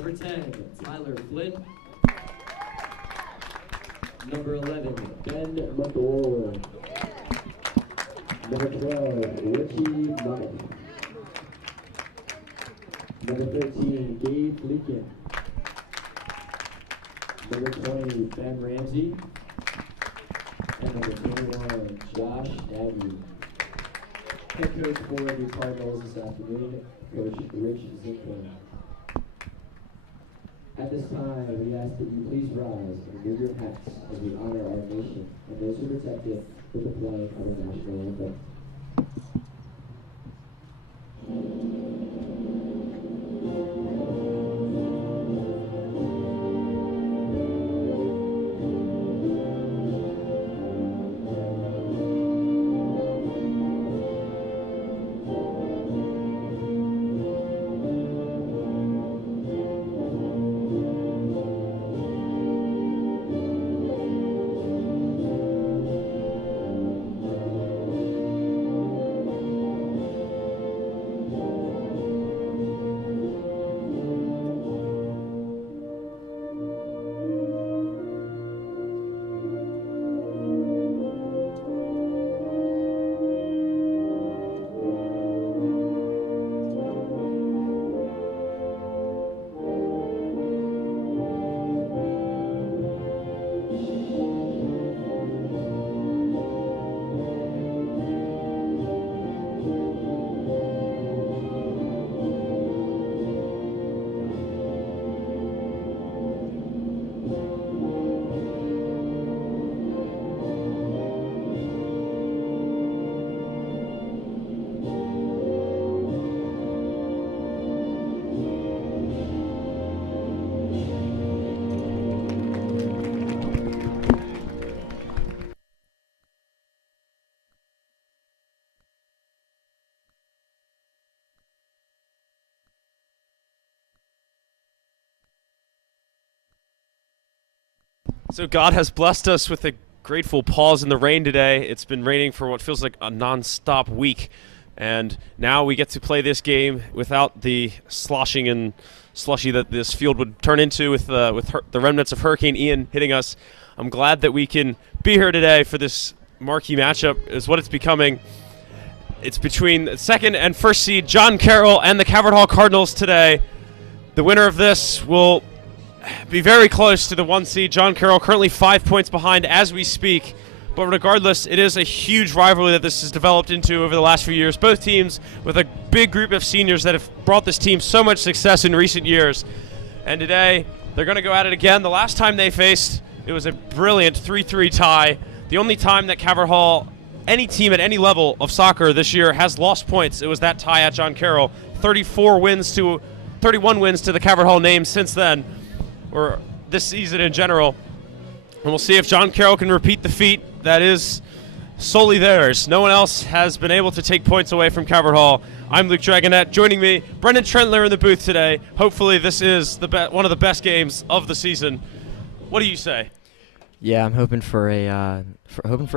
Number 10, Tyler Flynn. Number 11, Ben McDowell. Number 12, Richie Mott. Number 13, Gabe Leakin. Number 20, Ben Ramsey. And number 21, Josh Aggie. Head coach for the Cardinals this afternoon, Coach Rich Zinkman. At this time, we ask that you please rise and move your hats as we honor our nation and those who protect it with the playing of our national anthem. So God has blessed us with a grateful pause in the rain today. It's been raining for what feels like a non-stop week, and now we get to play this game without the sloshing and slushy that this field would turn into with the remnants of Hurricane Ian hitting us. I'm glad that we can be here today for this marquee matchup is what it's becoming. It's between second and first seed John Carroll and the Calvert Hall Cardinals today. The winner of this will be very close to the 1 seed. John Carroll currently 5 points behind as we speak. But regardless, it is a huge rivalry that this has developed into over the last few years. Both teams with a big group of seniors that have brought this team so much success in recent years. And today, they're going to go at it again. The last time they faced, it was a brilliant 3-3 tie. The only time that Calvert Hall, any team at any level of soccer this year, has lost points, it was that tie at John Carroll. 31 wins to the Calvert Hall name since then, or this season in general. And we'll see if John Carroll can repeat the feat that is solely theirs. No one else has been able to take points away from Calvert Hall. I'm Luke Dragonette. Joining me, Brendan Trentler in the booth today. Hopefully this is one of the best games of the season. What do you say? Yeah, I'm hoping for a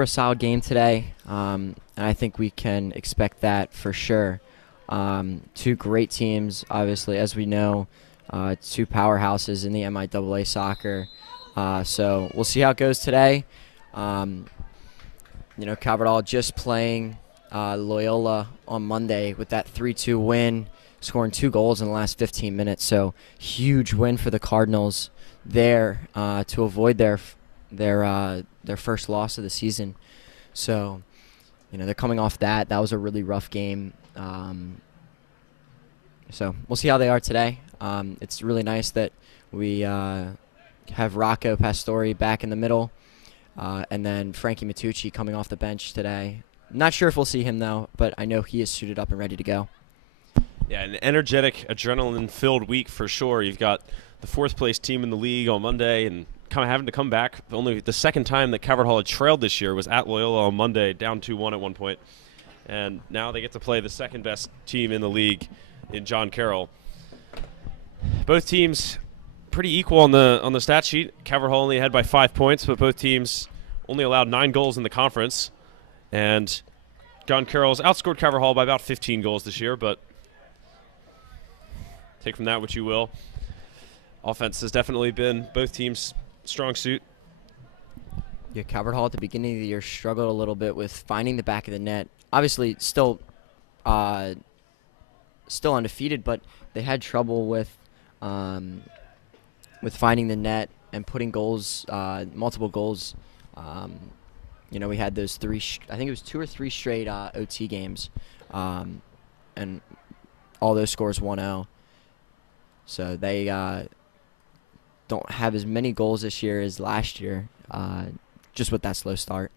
solid game today, and I think we can expect that for sure. Two great teams, obviously, as we know, two powerhouses in the MIAA soccer. So we'll see how it goes today. Calvert Hall just playing Loyola on Monday with that 3-2 win, scoring 2 goals in the last 15 minutes. So huge win for the Cardinals there to avoid their first loss of the season. So, they're coming off that. That was a really rough game. So we'll see how they are today. It's really nice that we have Rocco Pastore back in the middle, and then Frankie Matucci coming off the bench today. Not sure if we'll see him, though, but I know he is suited up and ready to go. Yeah, an energetic, adrenaline-filled week for sure. You've got the fourth-place team in the league on Monday and having to come back. Only the second time that Calvert Hall had trailed this year was at Loyola on Monday, down 2-1 at one point. And now they get to play the second-best team in the league in John Carroll. Both teams pretty equal on the stat sheet. Calvert Hall only ahead by 5 points, but both teams only allowed 9 goals in the conference. And John Carroll's outscored Calvert Hall by about 15 goals this year, but take from that what you will. Offense has definitely been both teams' strong suit. Yeah, Calvert Hall at the beginning of the year struggled a little bit with finding the back of the net. Obviously, still undefeated, but they had trouble with finding the net and putting goals, multiple goals. We had those I think it was 2 or 3 straight OT games, and all those scores 1-0. So they don't have as many goals this year as last year, just with that slow start.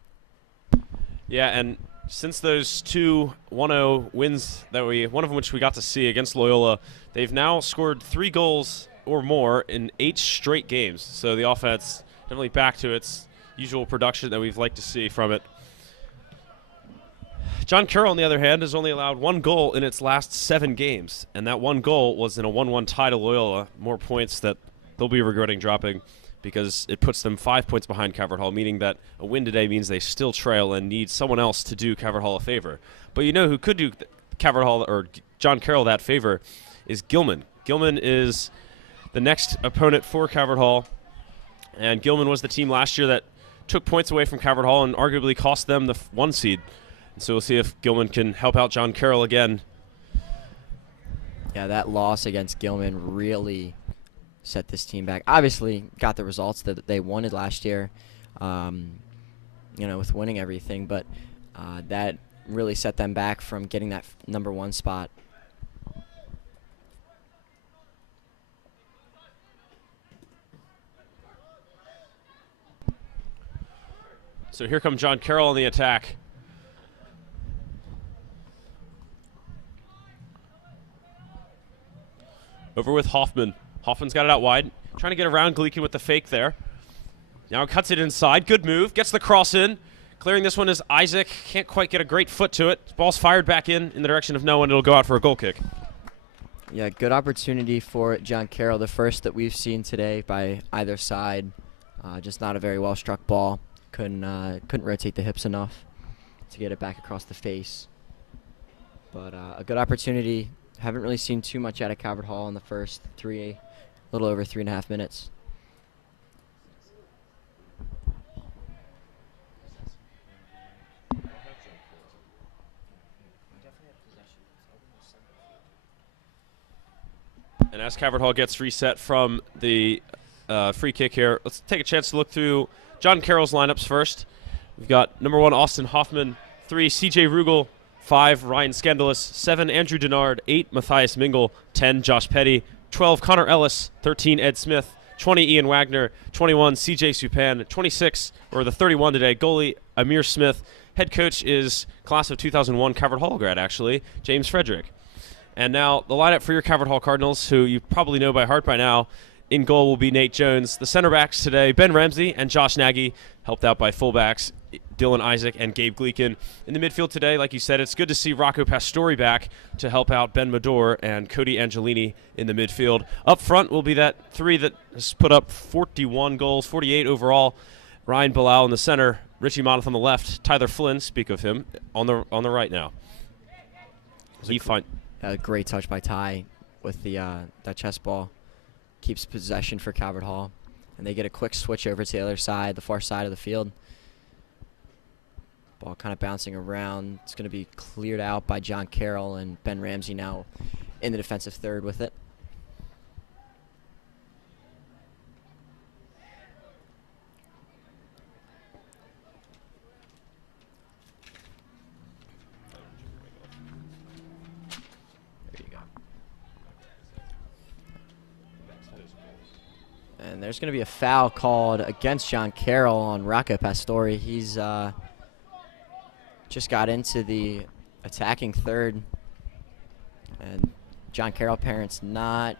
Yeah, and since those 2 1-0 wins one of which we got to see against Loyola, they've now scored 3 goals or more in 8 straight games. So the offense definitely back to its usual production that we've liked to see from it. John Carroll, on the other hand, has only allowed 1 goal in its last 7 games, and that 1 goal was in a 1-1 tie to Loyola. More points that they'll be regretting dropping, because it puts them 5 points behind Calvert Hall, meaning that a win today means they still trail and need someone else to do Calvert Hall a favor. But you know who could do Calvert Hall or John Carroll that favor is Gilman. Gilman is the next opponent for Calvert Hall, and Gilman was the team last year that took points away from Calvert Hall and arguably cost them the 1 seed. And so we'll see if Gilman can help out John Carroll again. Yeah, that loss against Gilman really set this team back. Obviously, got the results that they wanted last year, with winning everything, but that really set them back from getting that number 1 spot. So here comes John Carroll on the attack. Over with Hoffman. Hoffman's got it out wide. Trying to get around Gleekin with the fake there. Now cuts it inside. Good move. Gets the cross in. Clearing this one is Isaac. Can't quite get a great foot to it. Ball's fired back in the direction of no one. It'll go out for a goal kick. Yeah, good opportunity for John Carroll. The first that we've seen today by either side. Just not a very well struck ball. Couldn't rotate the hips enough to get it back across the face. But a good opportunity. Haven't really seen too much out of Calvert Hall in the first a little over 3.5 minutes. And as Calvert Hall gets reset from the free kick here, let's take a chance to look through John Carroll's lineups first. We've got number 1, Austin Hoffman, 3, C.J. Rugel, 5, Ryan Scandalous, 7, Andrew Denard, 8, Matthias Mingle, 10, Josh Petty, 12, Connor Ellis, 13, Ed Smith, 20, Ian Wagner, 21, C.J. Supan, 26, or the 31 today, goalie Amir Smith. Head coach is class of 2001 Calvert Hall grad, actually, James Frederick. And now the lineup for your Calvert Hall Cardinals, who you probably know by heart by now. In goal will be Nate Jones. The center backs today, Ben Ramsey and Josh Nagy, helped out by fullbacks Dylan Isaac and Gabe Gleekin. In the midfield today, like you said, it's good to see Rocco Pastore back to help out Ben Medor and Cody Angelini in the midfield. Up front will be that 3 that has put up 41 goals, 48 overall. Ryan Bilal in the center, Richie Moneth on the left, Tyler Flynn, speak of him, on the right now. A great touch by Ty with the that chest ball. Keeps possession for Calvert Hall, and they get a quick switch over to the other side, the far side of the field. Ball kind of bouncing around. It's going to be cleared out by John Carroll, and Ben Ramsey now in the defensive third with it. And there's going to be a foul called against John Carroll on Rocco Pastore. He's just got into the attacking third. And John Carroll parents not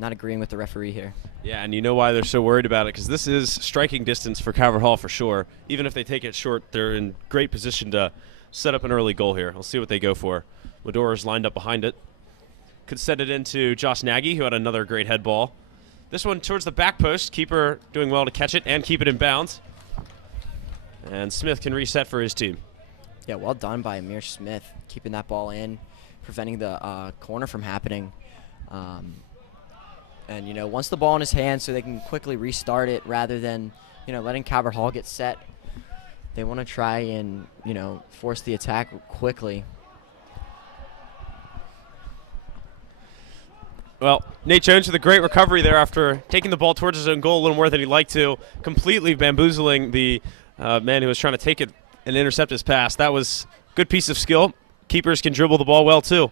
agreeing with the referee here. Yeah, and you know why they're so worried about it, because this is striking distance for Calvert Hall for sure. Even if they take it short, they're in great position to set up an early goal here. We'll see what they go for. Medor's lined up behind it. Could set it into Josh Nagy, who had another great head ball. This one towards the back post. Keeper doing well to catch it and keep it in bounds. And Smith can reset for his team. Yeah, well done by Amir Smith, keeping that ball in, preventing the corner from happening. And, once the ball in his hand so they can quickly restart it rather than, letting Calvert Hall get set. They want to try and, force the attack quickly. Well, Nate Jones with a great recovery there after taking the ball towards his own goal a little more than he'd like to, completely bamboozling the man who was trying to take it and intercept his pass. That was a good piece of skill. Keepers can dribble the ball well, too.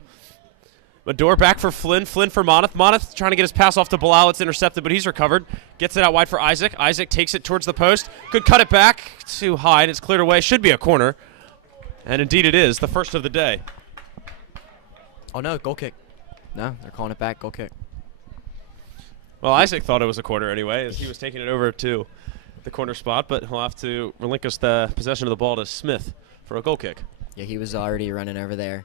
Mador back for Flynn. Flynn for Moneth. Moneth trying to get his pass off to Bilal. It's intercepted, but he's recovered. Gets it out wide for Isaac. Isaac takes it towards the post. Could cut it back. Too high, and it's cleared away. Should be a corner. And indeed it is, the first of the day. Oh, no, goal kick. No, they're calling it back. Goal kick. Well, Isaac thought it was a corner anyway, as he was taking it over to the corner spot, but he'll have to relinquish the possession of the ball to Smith for a goal kick. Yeah, he was already running over there.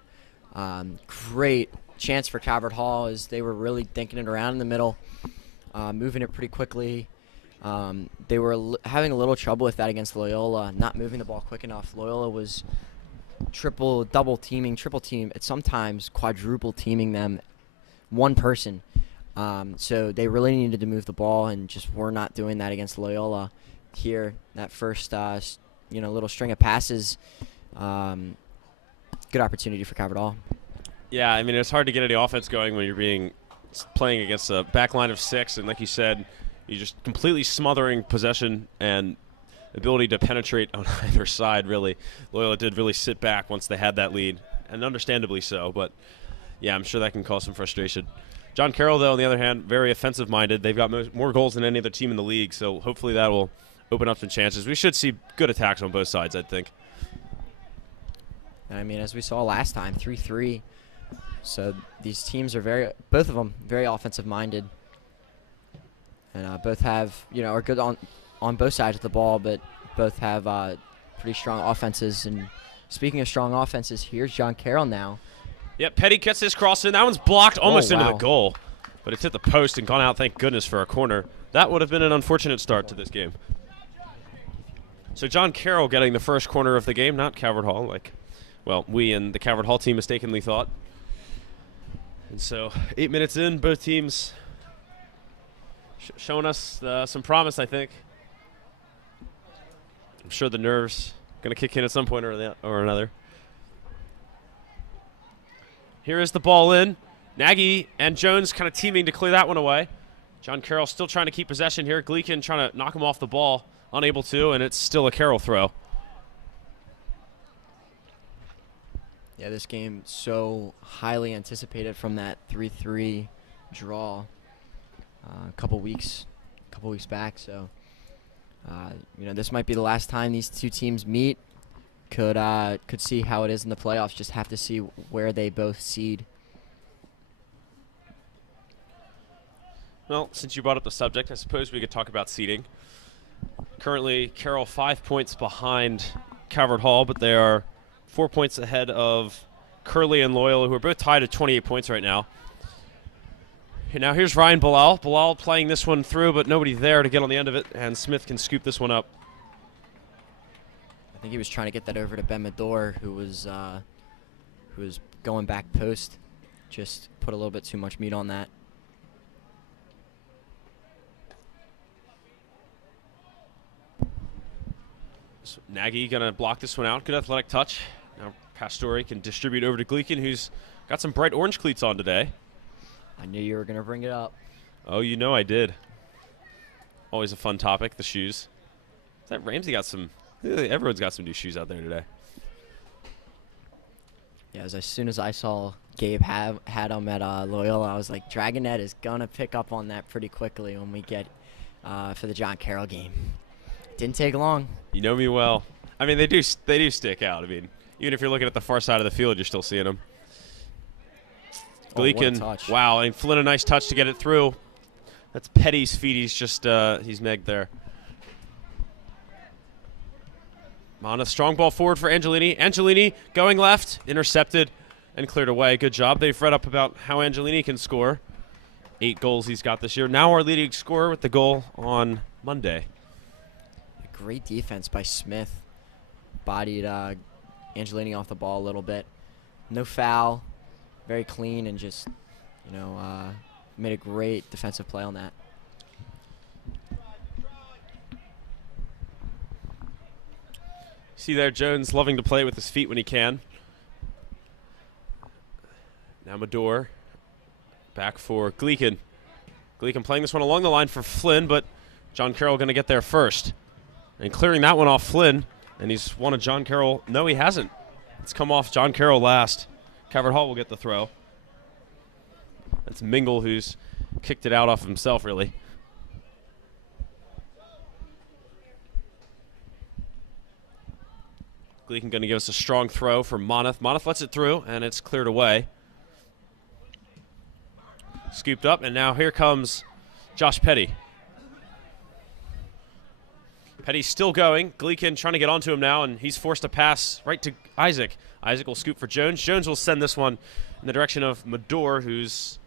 Great chance for Calvert Hall as they were really thinking it around in the middle, moving it pretty quickly. They were having a little trouble with that against Loyola, not moving the ball quick enough. Loyola was double teaming, triple team, at sometimes quadruple teaming them, one person. So they really needed to move the ball and just were not doing that against Loyola. Here, that first little string of passes, good opportunity for Calvert Hall. Yeah, I mean, it's hard to get any offense going when you're playing against a back line of 6, and like you said, you're just completely smothering possession and ability to penetrate on either side, really. Loyola did really sit back once they had that lead, and understandably so, but yeah, I'm sure that can cause some frustration. John Carroll, though, on the other hand, very offensive-minded. They've got more goals than any other team in the league, so hopefully that will open up some chances. We should see good attacks on both sides, I think. I mean, as we saw last time, 3-3. So these teams are both of them, very offensive-minded. And both have, are good on both sides of the ball, but both have pretty strong offenses. And speaking of strong offenses, here's John Carroll now. Yep, Petty gets his cross in. That one's blocked almost into the wow. goal. But it's hit the post and gone out, thank goodness, for a corner. That would have been an unfortunate start to this game. So John Carroll getting the first corner of the game, not Calvert Hall, we and the Calvert Hall team mistakenly thought. And so 8 minutes in, both teams showing us some promise, I think. I'm sure the nerves going to kick in at some point or another. Here is the ball in. Nagy and Jones kind of teaming to clear that one away. John Carroll still trying to keep possession here. Gleekin trying to knock him off the ball. Unable to, and it's still a Carroll throw. Yeah, this game so highly anticipated from that 3-3 draw a couple weeks back. So, this might be the last time these two teams meet. Could see how it is in the playoffs. Just have to see where they both seed. Well, since you brought up the subject, I suppose we could talk about seeding. Currently, Carroll 5 points behind Calvert Hall, but they are 4 points ahead of Curley and Loyola, who are both tied at 28 points right now. And now here's Ryan Bilal. Bilal playing this one through, but nobody there to get on the end of it, and Smith can scoop this one up. I think he was trying to get that over to Ben Mador, who was going back post. Just put a little bit too much meat on that. So Nagy going to block this one out. Good athletic touch. Now Pastore can distribute over to Gleekin, who's got some bright orange cleats on today. I knew you were going to bring it up. Oh, you know I did. Always a fun topic, the shoes. Is that Ramsey got some... Everyone's got some new shoes out there today. Yeah, as soon as I saw Gabe had them at Loyola, I was like, Dragonette is going to pick up on that pretty quickly when we get for the John Carroll game. Didn't take long. You know me well. I mean, they do stick out. I mean, even if you're looking at the far side of the field, you're still seeing them. Gleekin, wow, and Flynn a nice touch to get it through. That's Petty's feet. He's megged there. On a strong ball forward for Angelini. Angelini going left, intercepted, and cleared away. Good job. They've read up about how Angelini can score. 8 goals he's got this year. Now our leading scorer with the goal on Monday. A great defense by Smith. Bodied Angelini off the ball a little bit. No foul. Very clean and just, made a great defensive play on that. See there, Jones loving to play with his feet when he can. Now Medor back for Gleekin. Gleekin playing this one along the line for Flynn, but John Carroll going to get there first. And clearing that one off Flynn, and he's won a John Carroll. No, he hasn't. It's come off John Carroll last. Calvert Hall will get the throw. That's Mingle who's kicked it out off himself, really. Gleekin going to give us a strong throw for Moneth. Moneth lets it through, and it's cleared away. Scooped up, and now here comes Josh Petty. Petty's still going. Gleekin trying to get onto him now, and he's forced to pass right to Isaac. Isaac will scoop for Jones. Jones will send this one in the direction of Medor, who's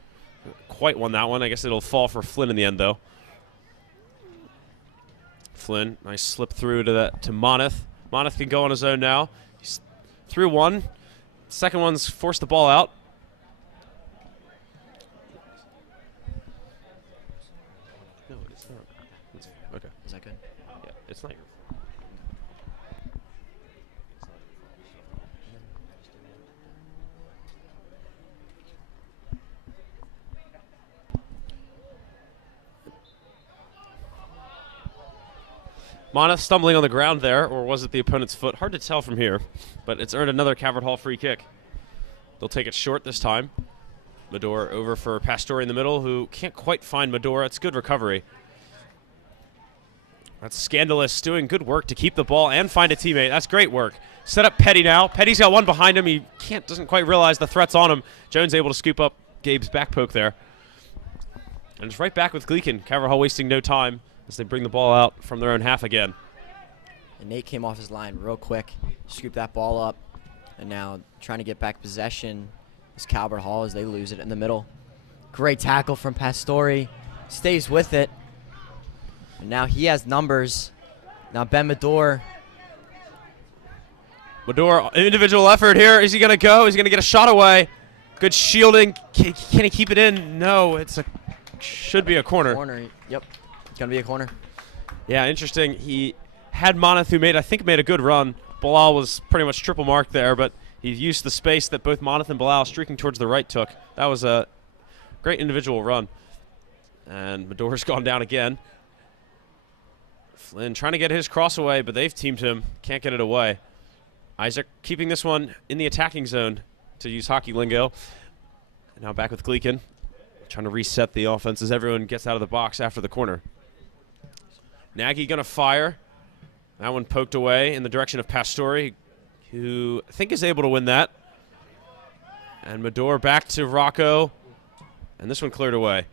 quite won that one. I guess it'll fall for Flynn in the end, though. Flynn, nice slip through to Moneth. Moneth can go on his own now. He's through one. Second one's forced the ball out. No, it's not. Okay. Is that good? Yeah, it's not your fault. Moneth stumbling on the ground there, or was it the opponent's foot? Hard to tell from here, but it's earned another Calvert Hall free kick. They'll take it short this time. Medor over for Pastore in the middle, who can't quite find Medor. It's good recovery. That's Scandalous doing good work to keep the ball and find a teammate. That's great work. Set up Petty now. Petty's got one behind him. He doesn't quite realize the threat's on him. Jones able to scoop up Gabe's back poke there. And it's right back with Gleekin. Calvert Hall wasting no time as they bring the ball out from their own half again. And Nate came off his line real quick, scooped that ball up, and now trying to get back possession is Calvert Hall as they lose it in the middle. Great tackle from Pastore, stays with it. And now he has numbers. Now Ben Medor. Medor, individual effort here. Is he going to go? Is he going to get a shot away? Good shielding. Can he keep it in? No, should be a corner. Yep. Gonna be a corner. Yeah, interesting. He had Moneth, who I think made a good run. Bilal was pretty much triple marked there, but he used the space that both Moneth and Bilal streaking towards the right took. That was a great individual run. And Medor's gone down again. Flynn trying to get his cross away, but they've teamed him. Can't get it away. Isaac keeping this one in the attacking zone, to use hockey lingo. And now back with Gleekin, trying to reset the offense as everyone gets out of the box after the corner. Nagy going to fire. That one poked away in the direction of Pastore, who I think is able to win that. And Medor back to Rocco. And this one cleared away.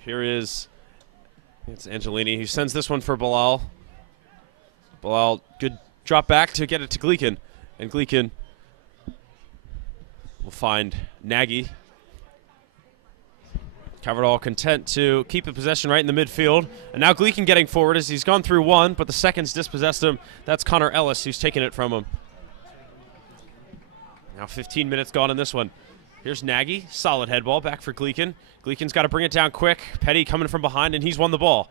Here is, it's Angelini, who sends this one for Bilal. Bilal, good drop back to get it to Gleekin. And Gleekin will find Nagy. Calvert Hall content to keep the possession right in the midfield. And now Gleekin getting forward as he's gone through one, but the seconds dispossessed him. That's Connor Ellis who's taken it from him. Now 15 minutes gone in this one. Here's Nagy, solid head ball back for Gleekin. Gleekin's got to bring it down quick. Petty coming from behind, and he's won the ball.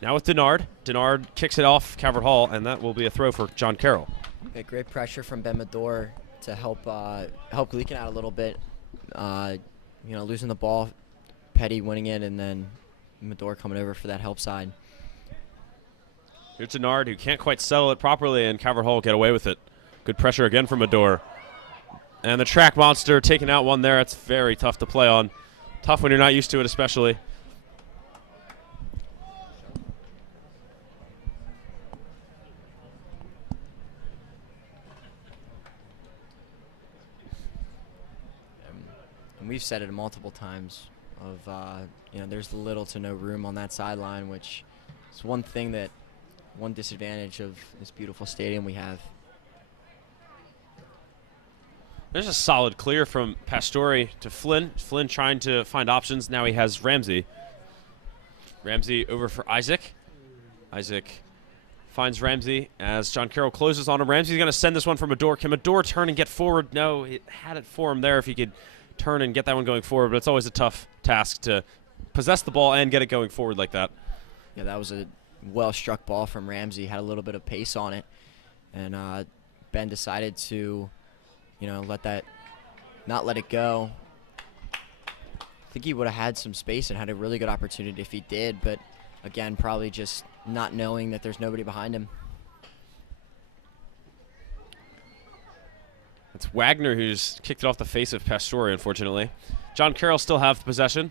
Now with Denard. Denard kicks it off Calvert Hall, and that will be a throw for John Carroll. Okay, great pressure from Ben Medor to help Gleekin out a little bit. Losing the ball, Petty winning it, and then Medor coming over for that help side. Here's Denard, who can't quite settle it properly, and Calvert Hall get away with it. Good pressure again from Medor. And the track monster taking out one there. It's very tough to play on. Tough when you're not used to it, especially. And we've said it multiple times of, there's little to no room on that sideline, which is one disadvantage of this beautiful stadium we have. There's a solid clear from Pastore to Flynn. Flynn trying to find options. Now he has Ramsey. Ramsey over for Isaac. Isaac finds Ramsey as John Carroll closes on him. Ramsey's going to send this one for Madore. Can Madore turn and get forward? No, it had it for him there if he could turn and get that one going forward, but it's always a tough task to possess the ball and get it going forward like that. Yeah, that was a well-struck ball from Ramsey. Had a little bit of pace on it, and Ben decided to, not let it go. I think he would have had some space and had a really good opportunity if he did, but again, probably just not knowing that there's nobody behind him. It's Wagner who's kicked it off the face of Pastore, unfortunately. John Carroll still have possession.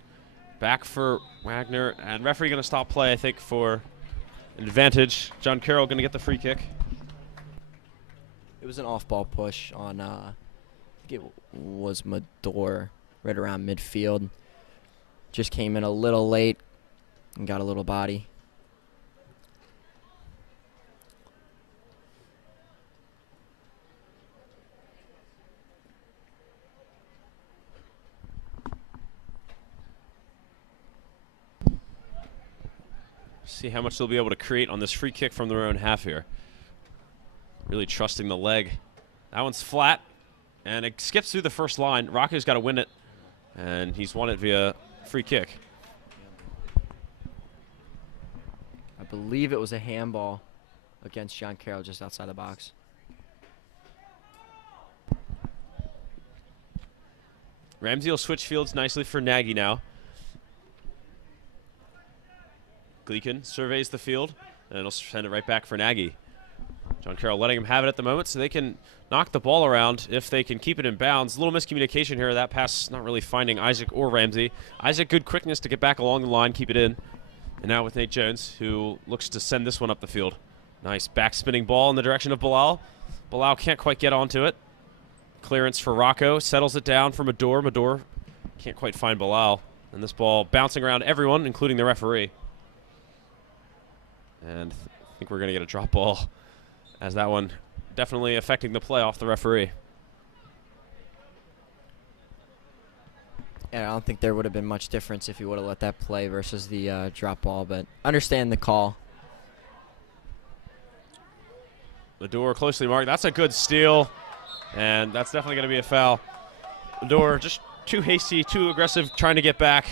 Back for Wagner, and referee going to stop play, I think, for an advantage. John Carroll going to get the free kick. It was an off-ball push on, I think it was Madore, right around midfield. Just came in a little late and got a little body. See how much they'll be able to create on this free kick from their own half here. Really trusting the leg. That one's flat, and it skips through the first line. Rocco's got to win it, and he's won it via free kick. I believe it was a handball against John Carroll just outside the box. Ramsey will switch fields nicely for Nagy now. Gleekin surveys the field, and he'll send it right back for Nagy. John Carroll letting him have it at the moment so they can knock the ball around if they can keep it in bounds. A little miscommunication here. That pass not really finding Isaac or Ramsey. Isaac, good quickness to get back along the line, keep it in. And now with Nate Jones, who looks to send this one up the field. Nice back-spinning ball in the direction of Bilal. Bilal can't quite get onto it. Clearance for Rocco. Settles it down for Madore. Madore can't quite find Bilal. And this ball bouncing around everyone, including the referee. And I think we're going to get a drop ball, as that one definitely affecting the play off the referee. Yeah, I don't think there would have been much difference if he would have let that play versus the drop ball, but understand the call. Madore closely marked. That's a good steal, and that's definitely going to be a foul. Madore just too hasty, too aggressive, trying to get back.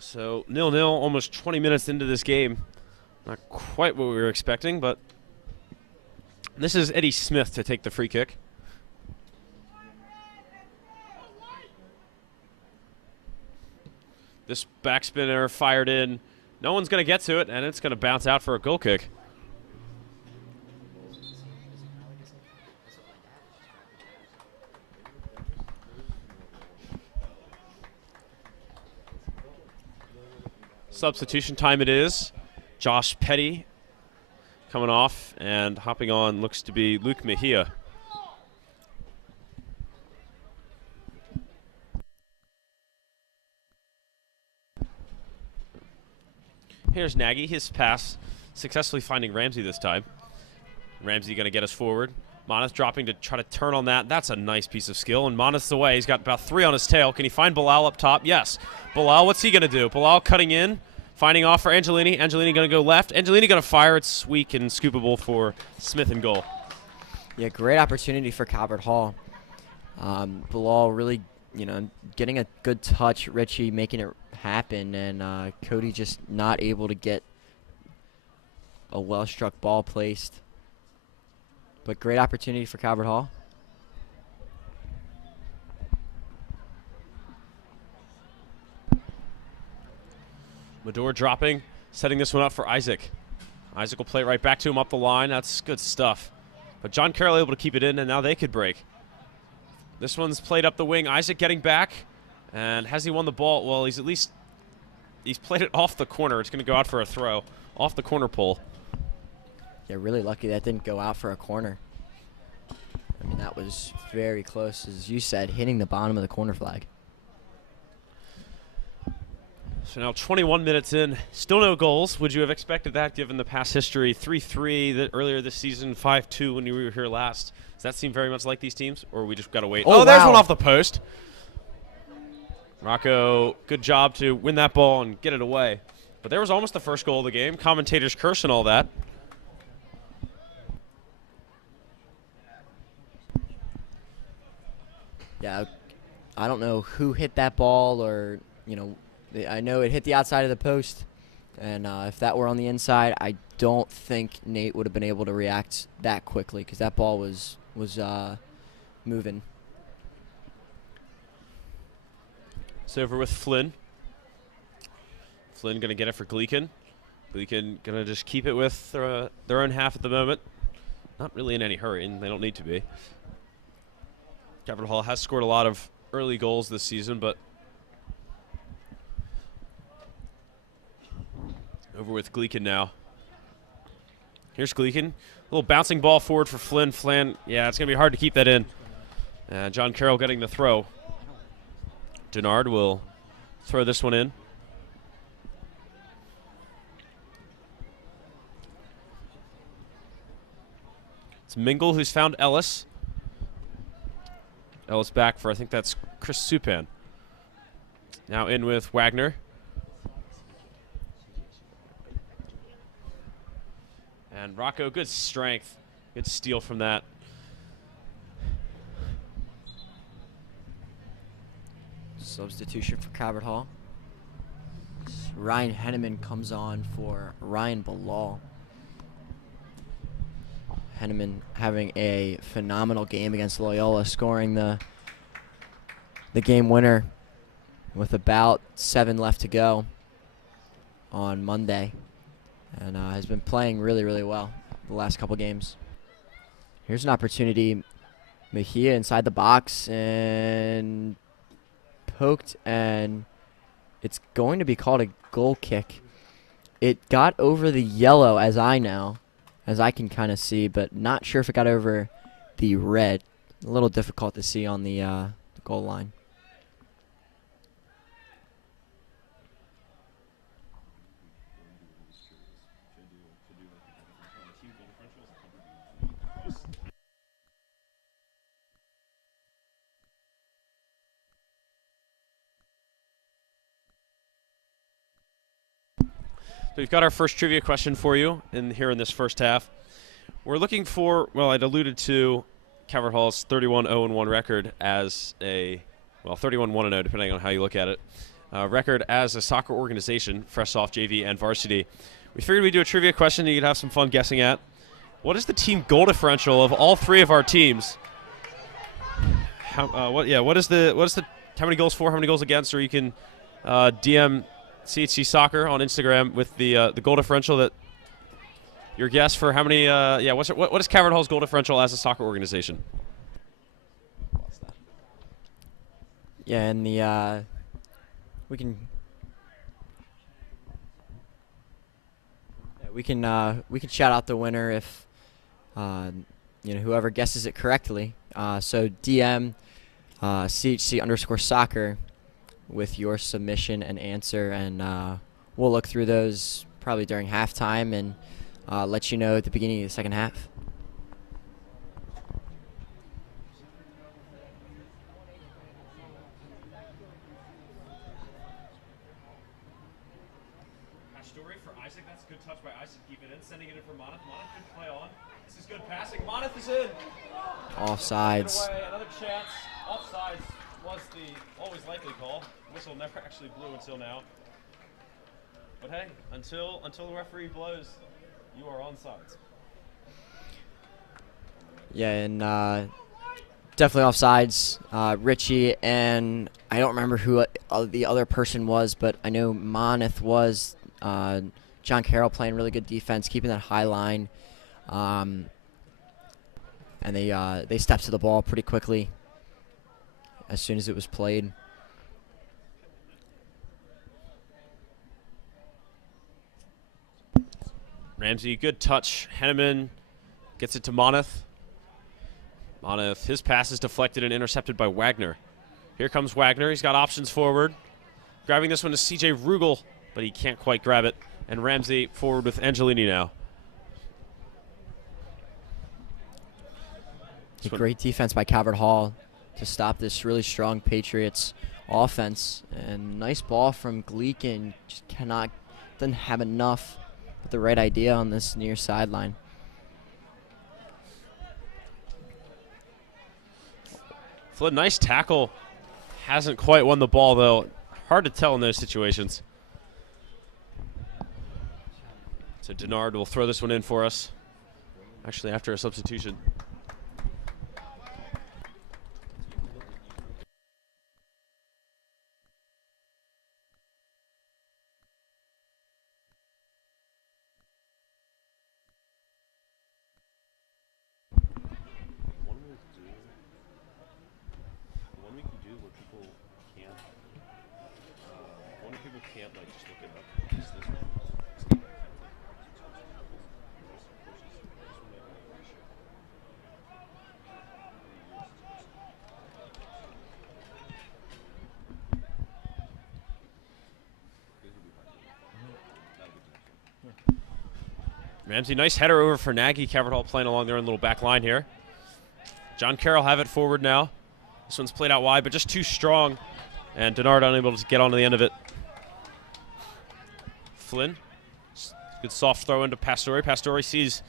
So 0-0, almost 20 minutes into this game. Not quite what we were expecting, but this is Eddie Smith to take the free kick. This backspinner fired in. No one's going to get to it, and it's going to bounce out for a goal kick. Substitution time it is. Josh Petty coming off, and hopping on looks to be Luke Mejia. Here's Nagy, his pass, successfully finding Ramsey this time. Ramsey going to get us forward. Moneth dropping to try to turn on that. That's a nice piece of skill, and Moneth's away. He's got about 3 on his tail. Can he find Bilal up top? Yes. Bilal, what's he going to do? Bilal cutting in, finding off for Angelini. Angelini going to go left. Angelini going to fire. It's weak and scoopable for Smith in goal. Yeah, great opportunity for Calvert Hall. Bilal really, getting a good touch. Richie making it happen, and Cody just not able to get a well-struck ball placed. But great opportunity for Calvert Hall. Madore dropping, setting this one up for Isaac. Isaac will play it right back to him up the line. That's good stuff. But John Carroll able to keep it in, and now they could break. This one's played up the wing. Isaac getting back. And has he won the ball? Well, he's played it off the corner. It's going to go out for a throw. Off the corner pole. Yeah, really lucky that didn't go out for a corner. I mean, that was very close, as you said, hitting the bottom of the corner flag. So now 21 minutes in, still no goals. Would you have expected that given the past history? 3-3 earlier this season, 5-2 when you were here last. Does that seem very much like these teams, or we just got to wait? Oh, There's wow. one off the post. Rocco, good job to win that ball and get it away. But there was almost the first goal of the game. Commentators curse and all that. Yeah, I don't know who hit that ball, or, I know it hit the outside of the post. And if that were on the inside, I don't think Nate would have been able to react that quickly, because that ball was moving. It's over with Flynn. Flynn going to get it for Gleekin. Gleekin going to just keep it with their own half at the moment. Not really in any hurry, and they don't need to be. Calvert Hall has scored a lot of early goals this season, but over with Gleekin now. Here's Gleekin. A little bouncing ball forward for Flynn. Flynn, yeah, it's going to be hard to keep that in. John Carroll getting the throw. Denard will throw this one in. It's Mingle who's found Ellis. Ellis back for, I think that's Chris Supan. Now in with Wagner. And Rocco, good strength. Good steal from that. Substitution for Calvert Hall. Ryan Henneman comes on for Ryan Bilal. Henneman having a phenomenal game against Loyola, scoring the game winner with about 7 left to go on Monday, and has been playing really, really well the last couple games. Here's an opportunity. Mejia inside the box and poked, and it's going to be called a goal kick. It got over the yellow, as I can kind of see, but not sure if it got over the red. A little difficult to see on the goal line. So we've got our first trivia question for you here in this first half. We're looking for, well, I'd alluded to Calvert Hall's 31-0-1 record as a, 31-1-0, depending on how you look at it, record as a soccer organization, fresh off JV and Varsity. We figured we'd do a trivia question that you could have some fun guessing at. What is the team goal differential of all three of our teams? How many goals for, how many goals against, or you can DM CHC Soccer on Instagram with the goal differential that your guess for how many. What is Calvert Hall's goal differential as a soccer organization? Yeah, and we can shout out the winner if whoever guesses it correctly. So DM CHC_soccer with your submission and answer, and we'll look through those probably during halftime and let you know at the beginning of the second half. Story for Isaac. That's a good touch by Isaac. Keep it in. Sending it in for Moneth. Moneth good play on. This is good passing. Moneth is in. Offsides. Another chance. Offsides was the always likely call. Whistle never actually blew until now. But hey, until the referee blows, you are onside. Yeah, and definitely offsides. Richie, and I don't remember who the other person was, but I know Moneth was. John Carroll playing really good defense, keeping that high line. And they stepped to the ball pretty quickly as soon as it was played. Ramsey, good touch. Henneman gets it to Moneth. Moneth, his pass is deflected and intercepted by Wagner. Here comes Wagner. He's got options forward. Grabbing this one is CJ Rugel, but he can't quite grab it. And Ramsey forward with Angelini now. Great defense by Calvert Hall to stop this really strong Patriots offense. And nice ball from Gleekin. Just doesn't have enough with the right idea on this near sideline. Flynn, nice tackle. Hasn't quite won the ball, though. Hard to tell in those situations. So Denard will throw this one in for us. Actually, after a substitution. Ramsey, nice header over for Nagy. Calvert Hall playing along their own little back line here. John Carroll have it forward now. This one's played out wide, but just too strong. And Denard unable to get onto the end of it. Flynn, good soft throw into Pastore. Pastore sees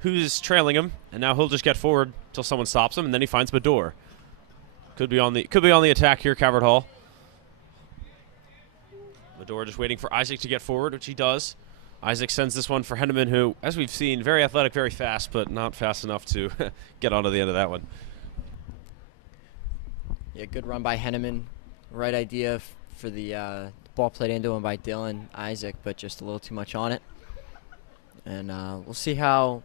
who's trailing him, and now he'll just get forward until someone stops him, and then he finds Mador. Could be on the attack here, Calvert Hall. Mador just waiting for Isaac to get forward, which he does. Isaac sends this one for Henneman, who, as we've seen, very athletic, very fast, but not fast enough to get onto the end of that one. Yeah, good run by Henneman. Right idea for the ball played into him by Dylan Isaac, but just a little too much on it. And we'll see how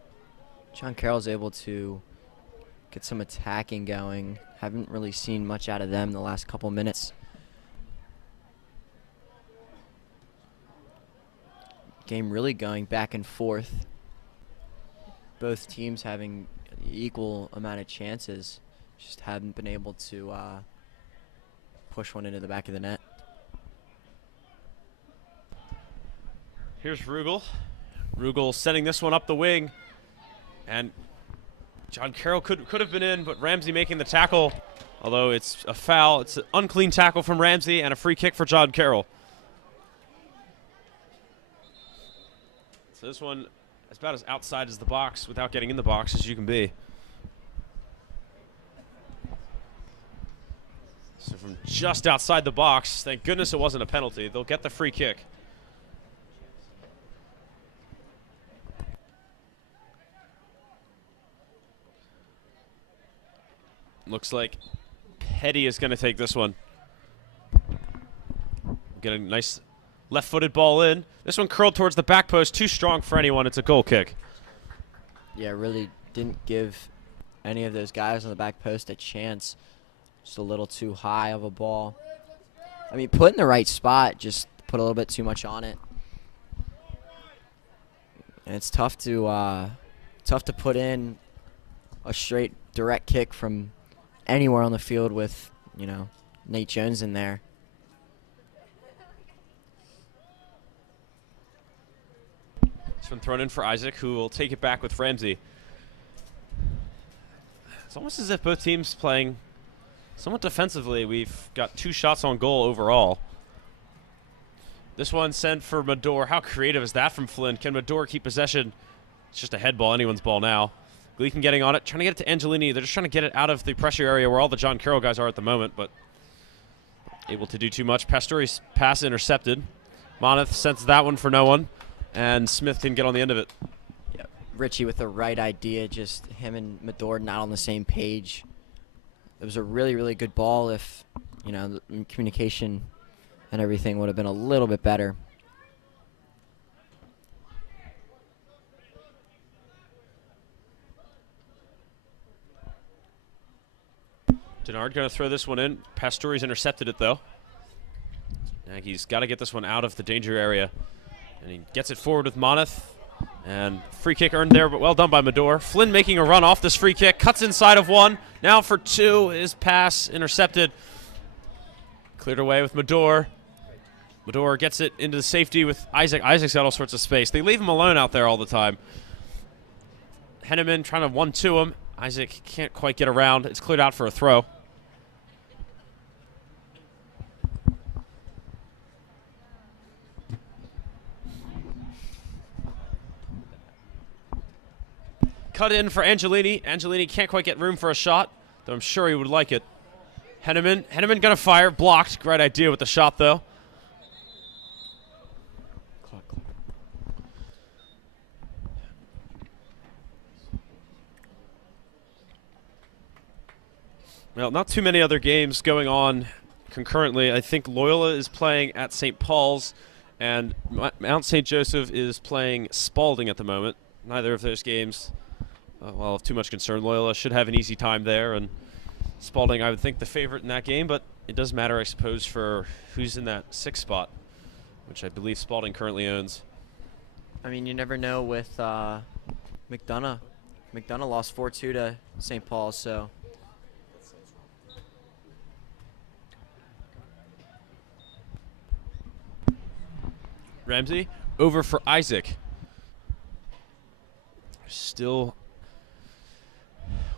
John Carroll's able to get some attacking going. Haven't really seen much out of them the last couple minutes. Game really going back and forth. Both teams having equal amount of chances. Just haven't been able to push one into the back of the net. Here's Rugel. Rugel sending this one up the wing. And John Carroll could have been in, but Ramsey making the tackle. Although it's a foul. It's an unclean tackle from Ramsey and a free kick for John Carroll. So this one is about as outside as the box without getting in the box as you can be. So from just outside the box, thank goodness it wasn't a penalty. They'll get the free kick. Looks like Petty is going to take this one. Get a nice left-footed ball in. This one curled towards the back post. Too strong for anyone. It's a goal kick. Yeah, really didn't give any of those guys on the back post a chance. Just a little too high of a ball. I mean, put in the right spot, just put a little bit too much on it. And it's tough to put in a straight direct kick from anywhere on the field with, you know, Nate Jones in there. This one thrown in for Isaac, who will take it back with Ramsey. It's almost as if both teams playing somewhat defensively. We've got 2 shots on goal overall. This one sent for Mador. How creative is that from Flynn? Can Mador keep possession? It's just a head ball, anyone's ball now. Gleekin getting on it, trying to get it to Angelini. They're just trying to get it out of the pressure area where all the John Carroll guys are at the moment, but able to do too much. Pastore's pass intercepted. Moneth sends that one for no one, and Smith can get on the end of it. Yeah, Richie with the right idea, just him and Mador not on the same page. It was a really, really good ball if, you know, the communication and everything would have been a little bit better. Denard going to throw this one in. Pastore's intercepted it, though. Nagy's got to get this one out of the danger area. And he gets it forward with Moneth. And free kick earned there, but well done by Mador. Flynn making a run off this free kick. Cuts inside of one. Now for 2. His pass intercepted. Cleared away with Mador. Medor gets it into the safety with Isaac. Isaac's got all sorts of space. They leave him alone out there all the time. Henneman trying to 1-2 him. Isaac can't quite get around. It's cleared out for a throw. Cut in for Angelini. Angelini can't quite get room for a shot, though I'm sure he would like it. Henneman gonna fire. Blocked. Great idea with the shot, though. Well, not too many other games going on concurrently. I think Loyola is playing at St. Paul's, and Mount St. Joseph is playing Spalding at the moment. Neither of those games, well, of too much concern. Loyola should have an easy time there, and Spalding, I would think, the favorite in that game, but it does matter, I suppose, for who's in that 6th spot, which I believe Spalding currently owns. I mean, you never know with McDonough. McDonough lost 4-2 to St. Paul's, so... Ramsey over for Isaac. Still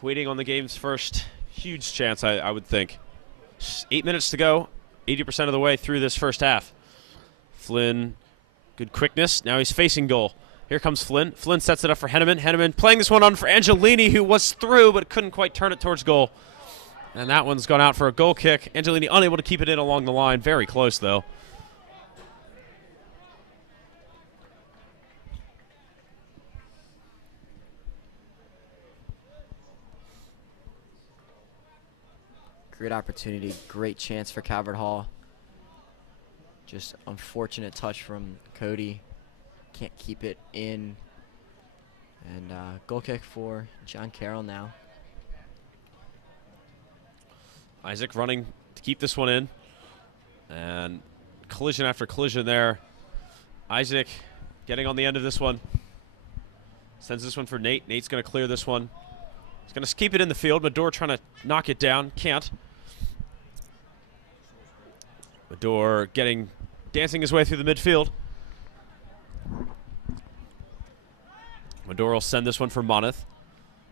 waiting on the game's first huge chance, I would think. 8 minutes to go, 80% of the way through this first half. Flynn, good quickness. Now he's facing goal. Here comes Flynn. Flynn sets it up for Henneman. Henneman playing this one on for Angelini, who was through but couldn't quite turn it towards goal. And that one's gone out for a goal kick. Angelini unable to keep it in along the line. Very close, though. Great opportunity, great chance for Calvert Hall. Just unfortunate touch from Cody. Can't keep it in. And goal kick for John Carroll now. Isaac running to keep this one in. And collision after collision there. Isaac getting on the end of this one. Sends this one for Nate. Nate's going to clear this one. He's going to keep it in the field. Medor trying to knock it down. Can't. Medor dancing his way through the midfield. Medor will send this one for Moneth.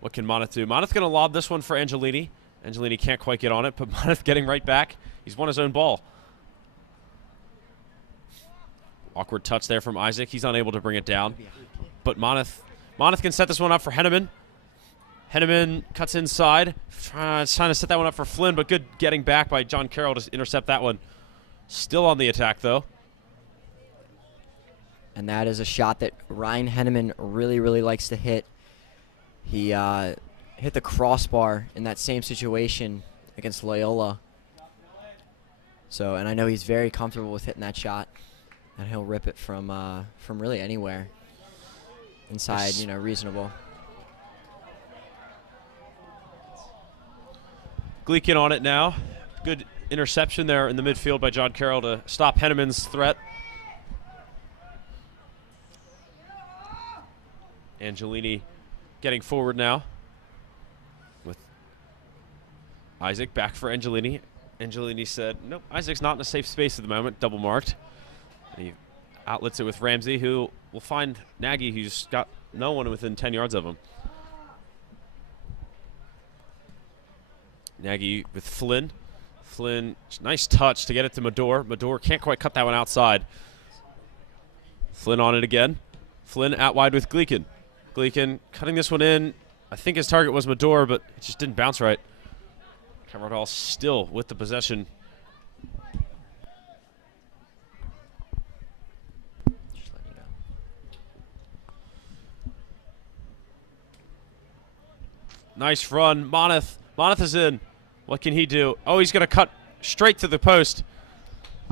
What can Moneth do? Moneth going to lob this one for Angelini. Angelini can't quite get on it, but Moneth getting right back. He's won his own ball. Awkward touch there from Isaac. He's unable to bring it down. But Moneth can set this one up for Henneman. Henneman cuts inside. Trying to set that one up for Flynn, but good getting back by John Carroll to intercept that one. Still on the attack, though. And that is a shot that Ryan Henneman really, really likes to hit. He hit the crossbar in that same situation against Loyola. So, and I know he's very comfortable with hitting that shot. And he'll rip it from really anywhere. Inside, you know, reasonable. Gleekin on it now. Good interception there in the midfield by John Carroll to stop Henneman's threat. Angelini getting forward now with Isaac back for Angelini. Angelini said, nope, Isaac's not in a safe space at the moment, double marked. And he outlets it with Ramsey, who will find Nagy, who's got no one within 10 yards of him. Nagy with Flynn. Flynn, nice touch to get it to Medor. Medor can't quite cut that one outside. Flynn on it again. Flynn out wide with Gleekin. Gleekin cutting this one in. I think his target was Medor, but it just didn't bounce right. Calvert Hall still with the possession. Just letting you know. Nice run. Moneth is in. What can he do? Oh, he's going to cut straight to the post.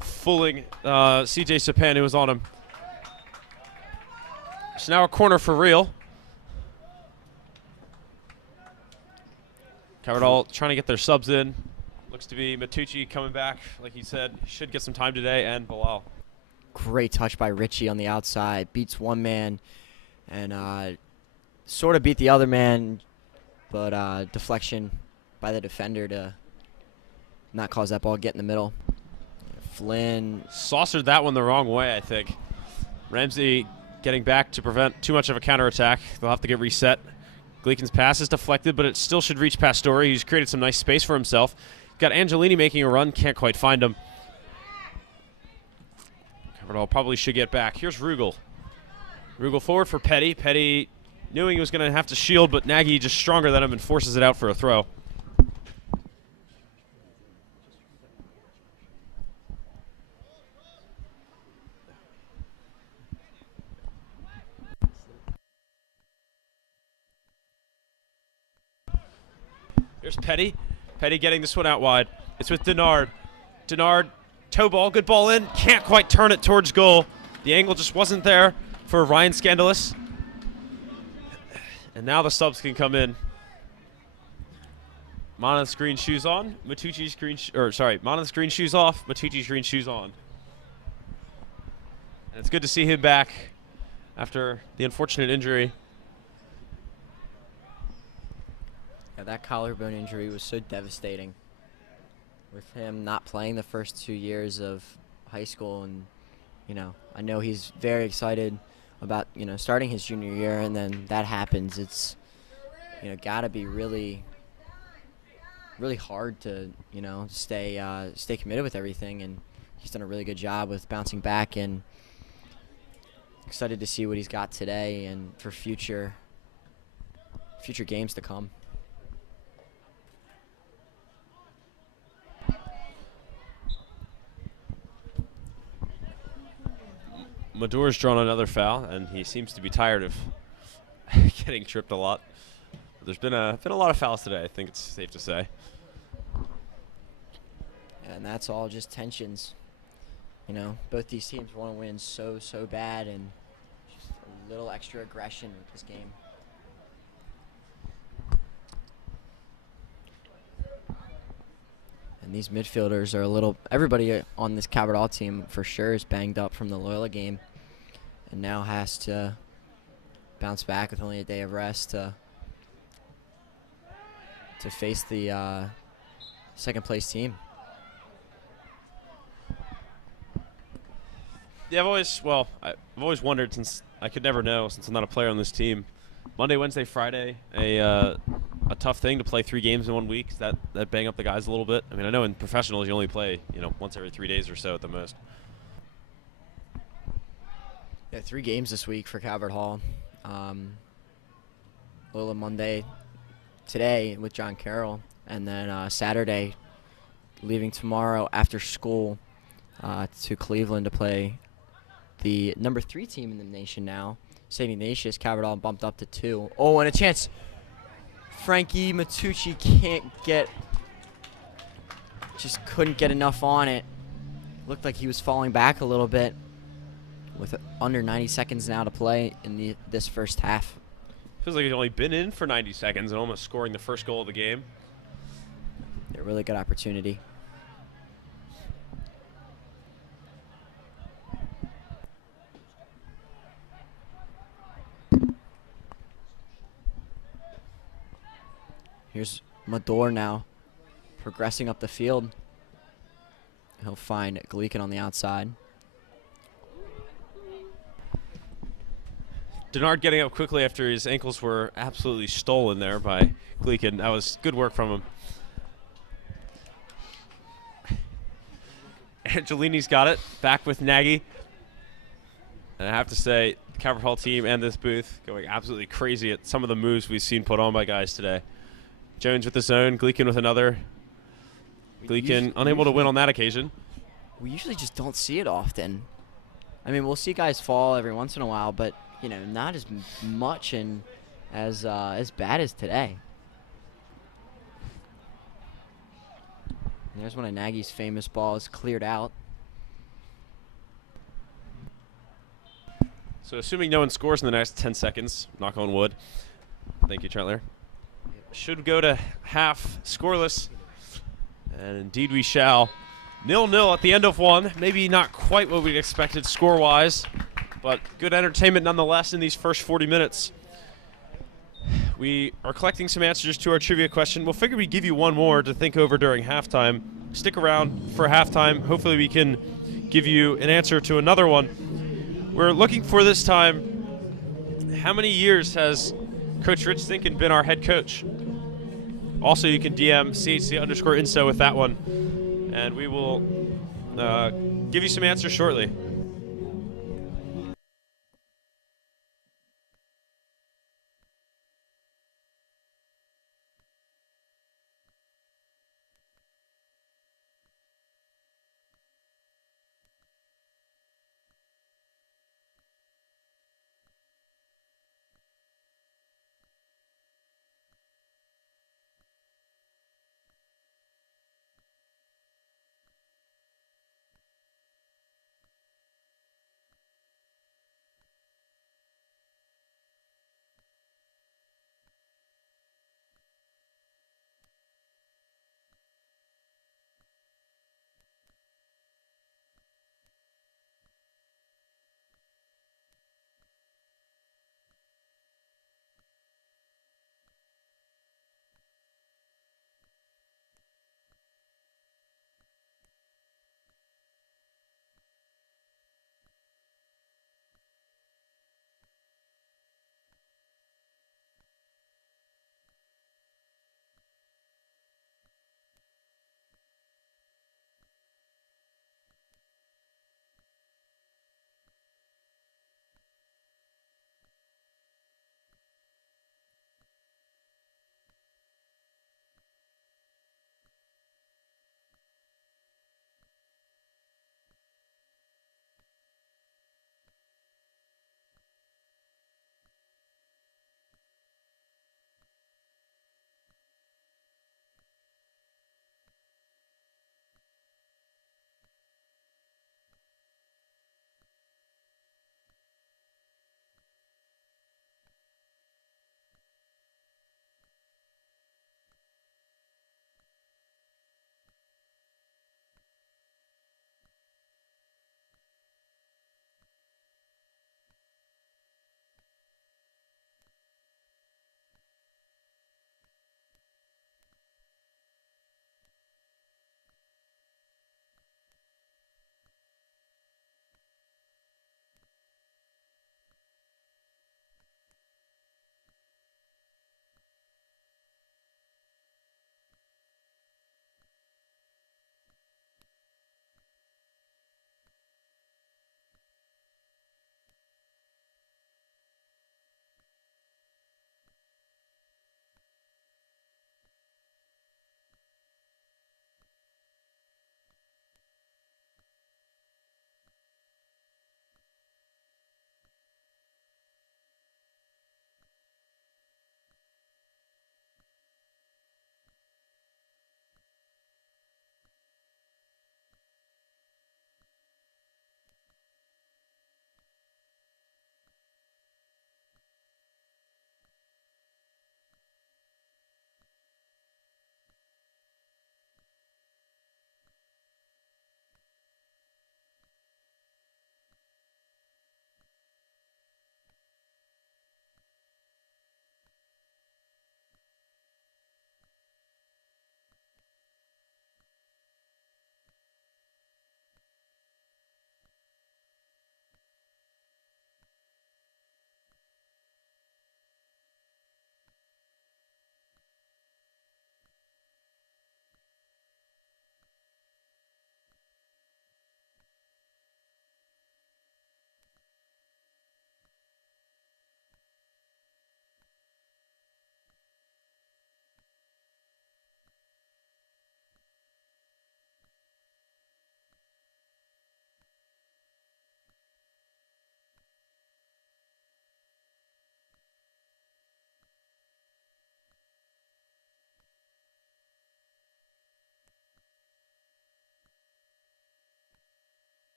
Fooling CJ Sapan, who was on him. So now a corner for real. Calvert Hall trying to get their subs in. Looks to be Matucci coming back. Like he said, should get some time today, and Bilal. Great touch by Richie on the outside. Beats one man and sort of beat the other man, but deflection by the defender to not cause that ball to get in the middle. Flynn. Saucered that one the wrong way, I think. Ramsey getting back to prevent too much of a counterattack. They'll have to get reset. Gleeken's pass is deflected, but it still should reach Pastore. He's created some nice space for himself. Got Angelini making a run, can't quite find him. Calvert Hall probably should get back. Here's Rugel. Rugel forward for Petty. Petty knowing he was going to have to shield, but Nagy just stronger than him and forces it out for a throw. Here's Petty. Petty getting this one out wide. It's with Denard. Denard, toe ball, good ball in. Can't quite turn it towards goal. The angle just wasn't there for Ryan Scandalous. And now the subs can come in. Mana's green shoes on. Matucci's Mana's green shoes off. Matucci's green shoes on. And it's good to see him back after the unfortunate injury. Yeah, that collarbone injury was so devastating. With him not playing the first 2 years of high school, and I know he's very excited about starting his junior year, and then that happens. It's gotta be really, really hard to stay committed with everything, and he's done a really good job with bouncing back, and excited to see what he's got today and for future games to come. Mador's drawn another foul, and he seems to be tired of getting tripped a lot. There's been a lot of fouls today, I think it's safe to say. And that's all just tensions. Both these teams want to win so bad, and just a little extra aggression with this game. And these midfielders are everybody on this Calvert Hall team for sure is banged up from the Loyola game, and now has to bounce back with only a day of rest to face the second place team. Yeah, I've always wondered, since I could never know since I'm not a player on this team. Monday, Wednesday, Friday, a tough thing to play 3 games in 1 week. Does that bang up the guys a little bit? I mean, I know in professionals you only play once every 3 days or so at the most. Yeah, 3 games this week for Calvert Hall. Loyola Monday today with John Carroll, and then Saturday leaving tomorrow after school to Cleveland to play the number 3 team in the nation now, St. Ignatius. Calvert Hall bumped up to 2. Oh, and a chance. Frankie Matucci couldn't get enough on it. Looked like he was falling back a little bit with under 90 seconds now to play in this first half. Feels like he's only been in for 90 seconds and almost scoring the first goal of the game. A really good opportunity. Here's Mador now, progressing up the field. He'll find Gleeken on the outside. Denard getting up quickly after his ankles were absolutely stolen there by Gleeken. That was good work from him. Angelini's got it, back with Nagy. And I have to say, the Calvert Hall team and this booth going absolutely crazy at some of the moves we've seen put on by guys today. Jones with the zone, Gleeken with another. Gleeken unable to win on that occasion. We usually just don't see it often. I mean, we'll see guys fall every once in a while, but not as much and as bad as today. And there's one of Nagy's famous balls cleared out. So assuming no one scores in the next 10 seconds, knock on wood. Thank you, Trentler. Should go to half scoreless, and indeed we shall. 0-0 at the end of one. Maybe not quite what we expected score-wise, but good entertainment nonetheless in these first 40 minutes. We are collecting some answers to our trivia question. We'll figure we'd give you one more to think over during halftime stick around for halftime. Hopefully we can give you an answer to another one. We're looking for this time, how many years has Coach Rich Stinkin been our head coach? Also, you can DM CHC_Insta with that one, and we will give you some answers shortly.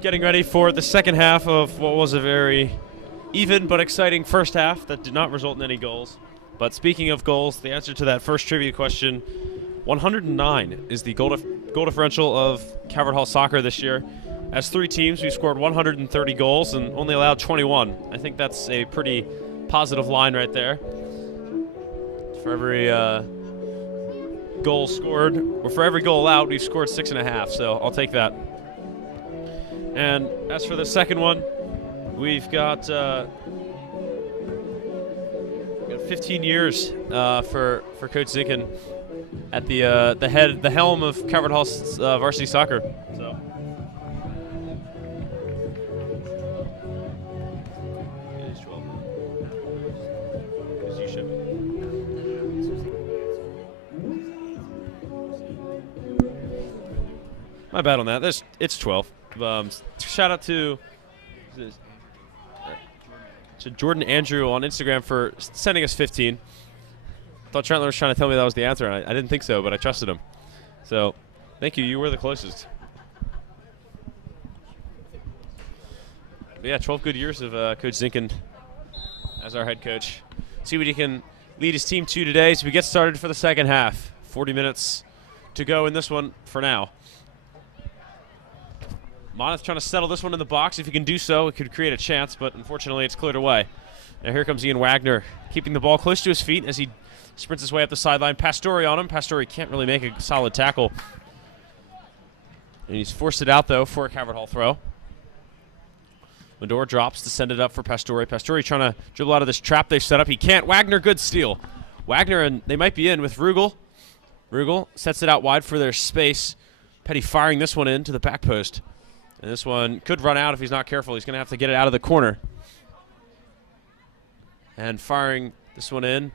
getting ready for the second half of what was a very even but exciting first half that did not result in any goals. But speaking of goals, the answer to that first trivia question, 109 is the goal differential of Calvert Hall soccer this year. As 3 teams, we've scored 130 goals and only allowed 21. I think that's a pretty positive line right there. For every goal scored, or for every goal allowed, we've scored 6.5, so I'll take that. And as for the second one, we've got 15 years for Coach Zinken at the helm of Carroll Hall's varsity soccer. So. My bad on that. It's 12. Shout out to Jordan Andrew on Instagram for sending us 15. I thought Trentler was trying to tell me that was the answer, and I didn't think so, but I trusted him. So, thank you. You were the closest. But yeah, 12 good years of Coach Zinken as our head coach. See what he can lead his team to today as we get started for the second half. 40 minutes to go in this one for now. Monmouth trying to settle this one in the box. If he can do so, it could create a chance, but unfortunately it's cleared away. Now here comes Ian Wagner, keeping the ball close to his feet as he sprints his way up the sideline. Pastore on him. Pastore can't really make a solid tackle. And he's forced it out, though, for a Calvert Hall throw. Medor drops to send it up for Pastore. Pastore trying to dribble out of this trap they've set up. He can't. Wagner, good steal. Wagner, and they might be in with Rugel. Rugel sets it out wide for their space. Petty firing this one into the back post. And this one could run out if he's not careful. He's going to have to get it out of the corner. And firing this one in.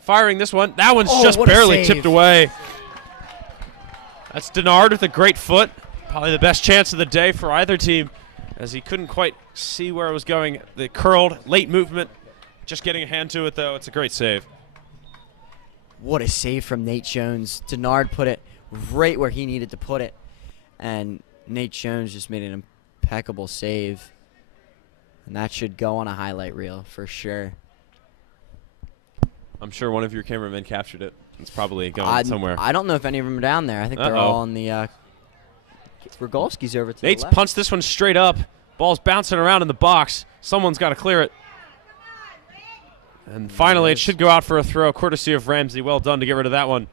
Firing this one. That one's just barely tipped away. That's Denard with a great foot. Probably the best chance of the day for either team, as he couldn't quite see where it was going. The curled, late movement. Just getting a hand to it, though. It's a great save. What a save from Nate Jones. Denard put it right where he needed to put it. And Nate Jones just made an impeccable save. And that should go on a highlight reel for sure. I'm sure one of your cameramen captured it. It's probably going somewhere. I don't know if any of them are down there. I think they're all on the Rogolski's over to Nate's the left. punched this one straight up. Ball's bouncing around in the box. Someone's got to clear it. And finally, it should go out for a throw, courtesy of Ramsey. Well done to get rid of that one.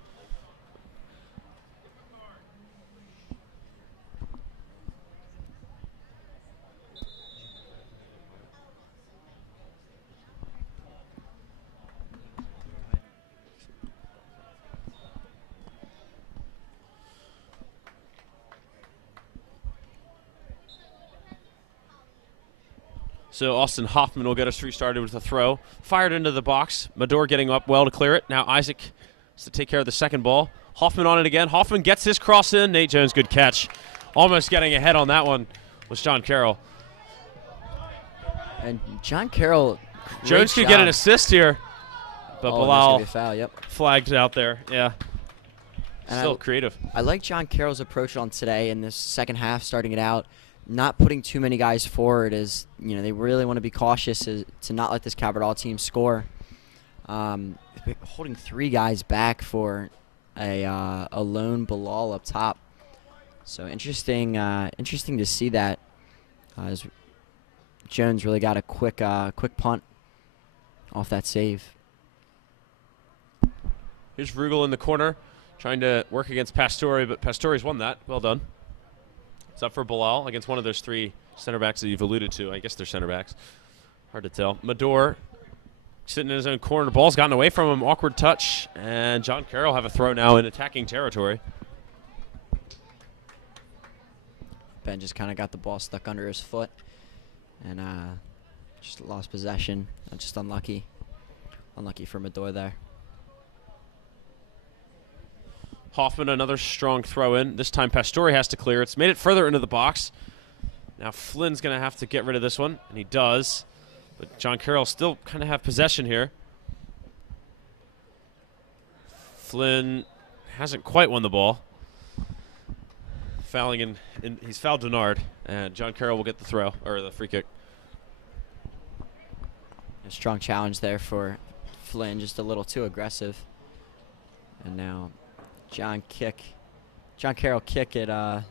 So Austin Hoffman will get us restarted with a throw. Fired into the box. Medor getting up well to clear it. Now Isaac has to take care of the second ball. Hoffman on it again. Hoffman gets his cross in. Nate Jones, good catch. Almost getting ahead on that one was John Carroll. And John Carroll, Jones could get an assist here. But Bilal foul, flagged out there. Yeah. And Still creative. I like John Carroll's approach on today in this second half, starting it out. Not putting too many guys forward, as they really want to be cautious to not let this Calvert Hall team score. Holding 3 guys back for a lone Bilal up top. So interesting to see that. As Jones really got a quick punt off that save. Here's Rugel in the corner, trying to work against Pastore, but Pastore's won that. Well done. It's up for Bilal against one of those 3 center backs that you've alluded to. I guess they're center backs. Hard to tell. Medor sitting in his own corner. The ball's gotten away from him. Awkward touch. And John Carroll have a throw now in attacking territory. Ben just kind of got the ball stuck under his foot and just lost possession. Just unlucky. Unlucky for Medor there. Hoffman, another strong throw in. This time Pastore has to clear. It's made it further into the box. Now Flynn's going to have to get rid of this one, and he does. But John Carroll still kind of have possession here. Flynn hasn't quite won the ball. fouling he's fouled Denard, and John Carroll will get the throw, or the free kick. A strong challenge there for Flynn, just a little too aggressive. And now John Carroll kick it around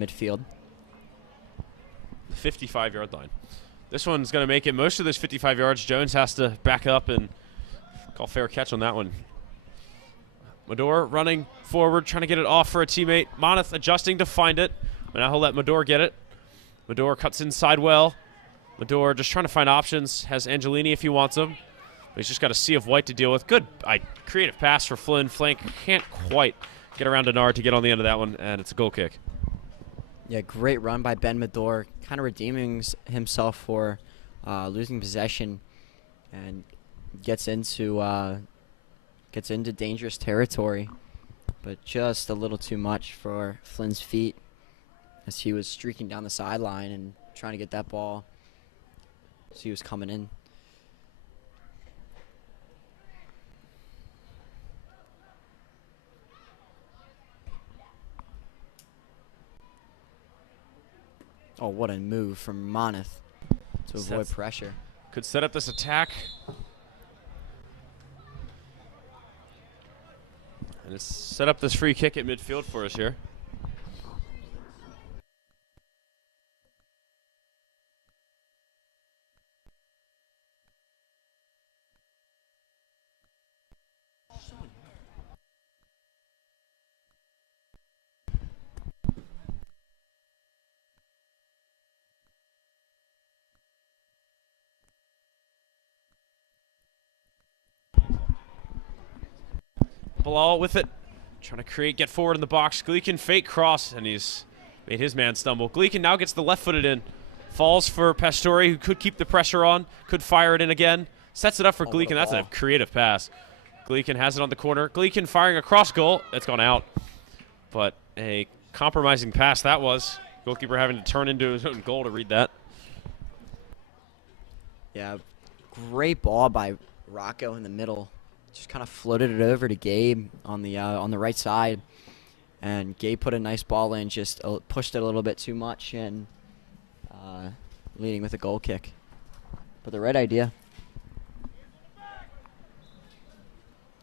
midfield. 55-yard line. This one's going to make it most of those 55 yards. Jones has to back up and call fair catch on that one. Medor running forward, trying to get it off for a teammate. Moneth adjusting to find it. But now he'll let Medor get it. Medor cuts inside well. Medor just trying to find options. Has Angelini if he wants him. But he's just got a sea of white to deal with. Good creative pass for Flynn. Flank can't quite get around Denard to get on the end of that one, and it's a goal kick. Yeah, great run by Ben Medor, kind of redeeming himself for losing possession, and gets into dangerous territory, but just a little too much for Flynn's feet as he was streaking down the sideline and trying to get that ball as he was coming in. Oh, what a move from Moneth to avoid pressure. Could set up this attack. And it's set up this free kick at midfield for us here. Bilal with it, trying to get forward in the box. Gleekin fake cross, and he's made his man stumble. Gleekin now gets the left-footed in. Falls for Pastore, who could keep the pressure on, could fire it in again. Sets it up for Gleekin. That's a creative pass. Gleekin has it on the corner. Gleekin firing across goal. It's gone out. But a compromising pass that was. Goalkeeper having to turn into his own goal to read that. Yeah, great ball by Rocco in the middle. Just kind of floated it over to Gabe on the right side, and Gabe put a nice ball in, just pushed it a little bit too much, and leading with a goal kick. But the right idea.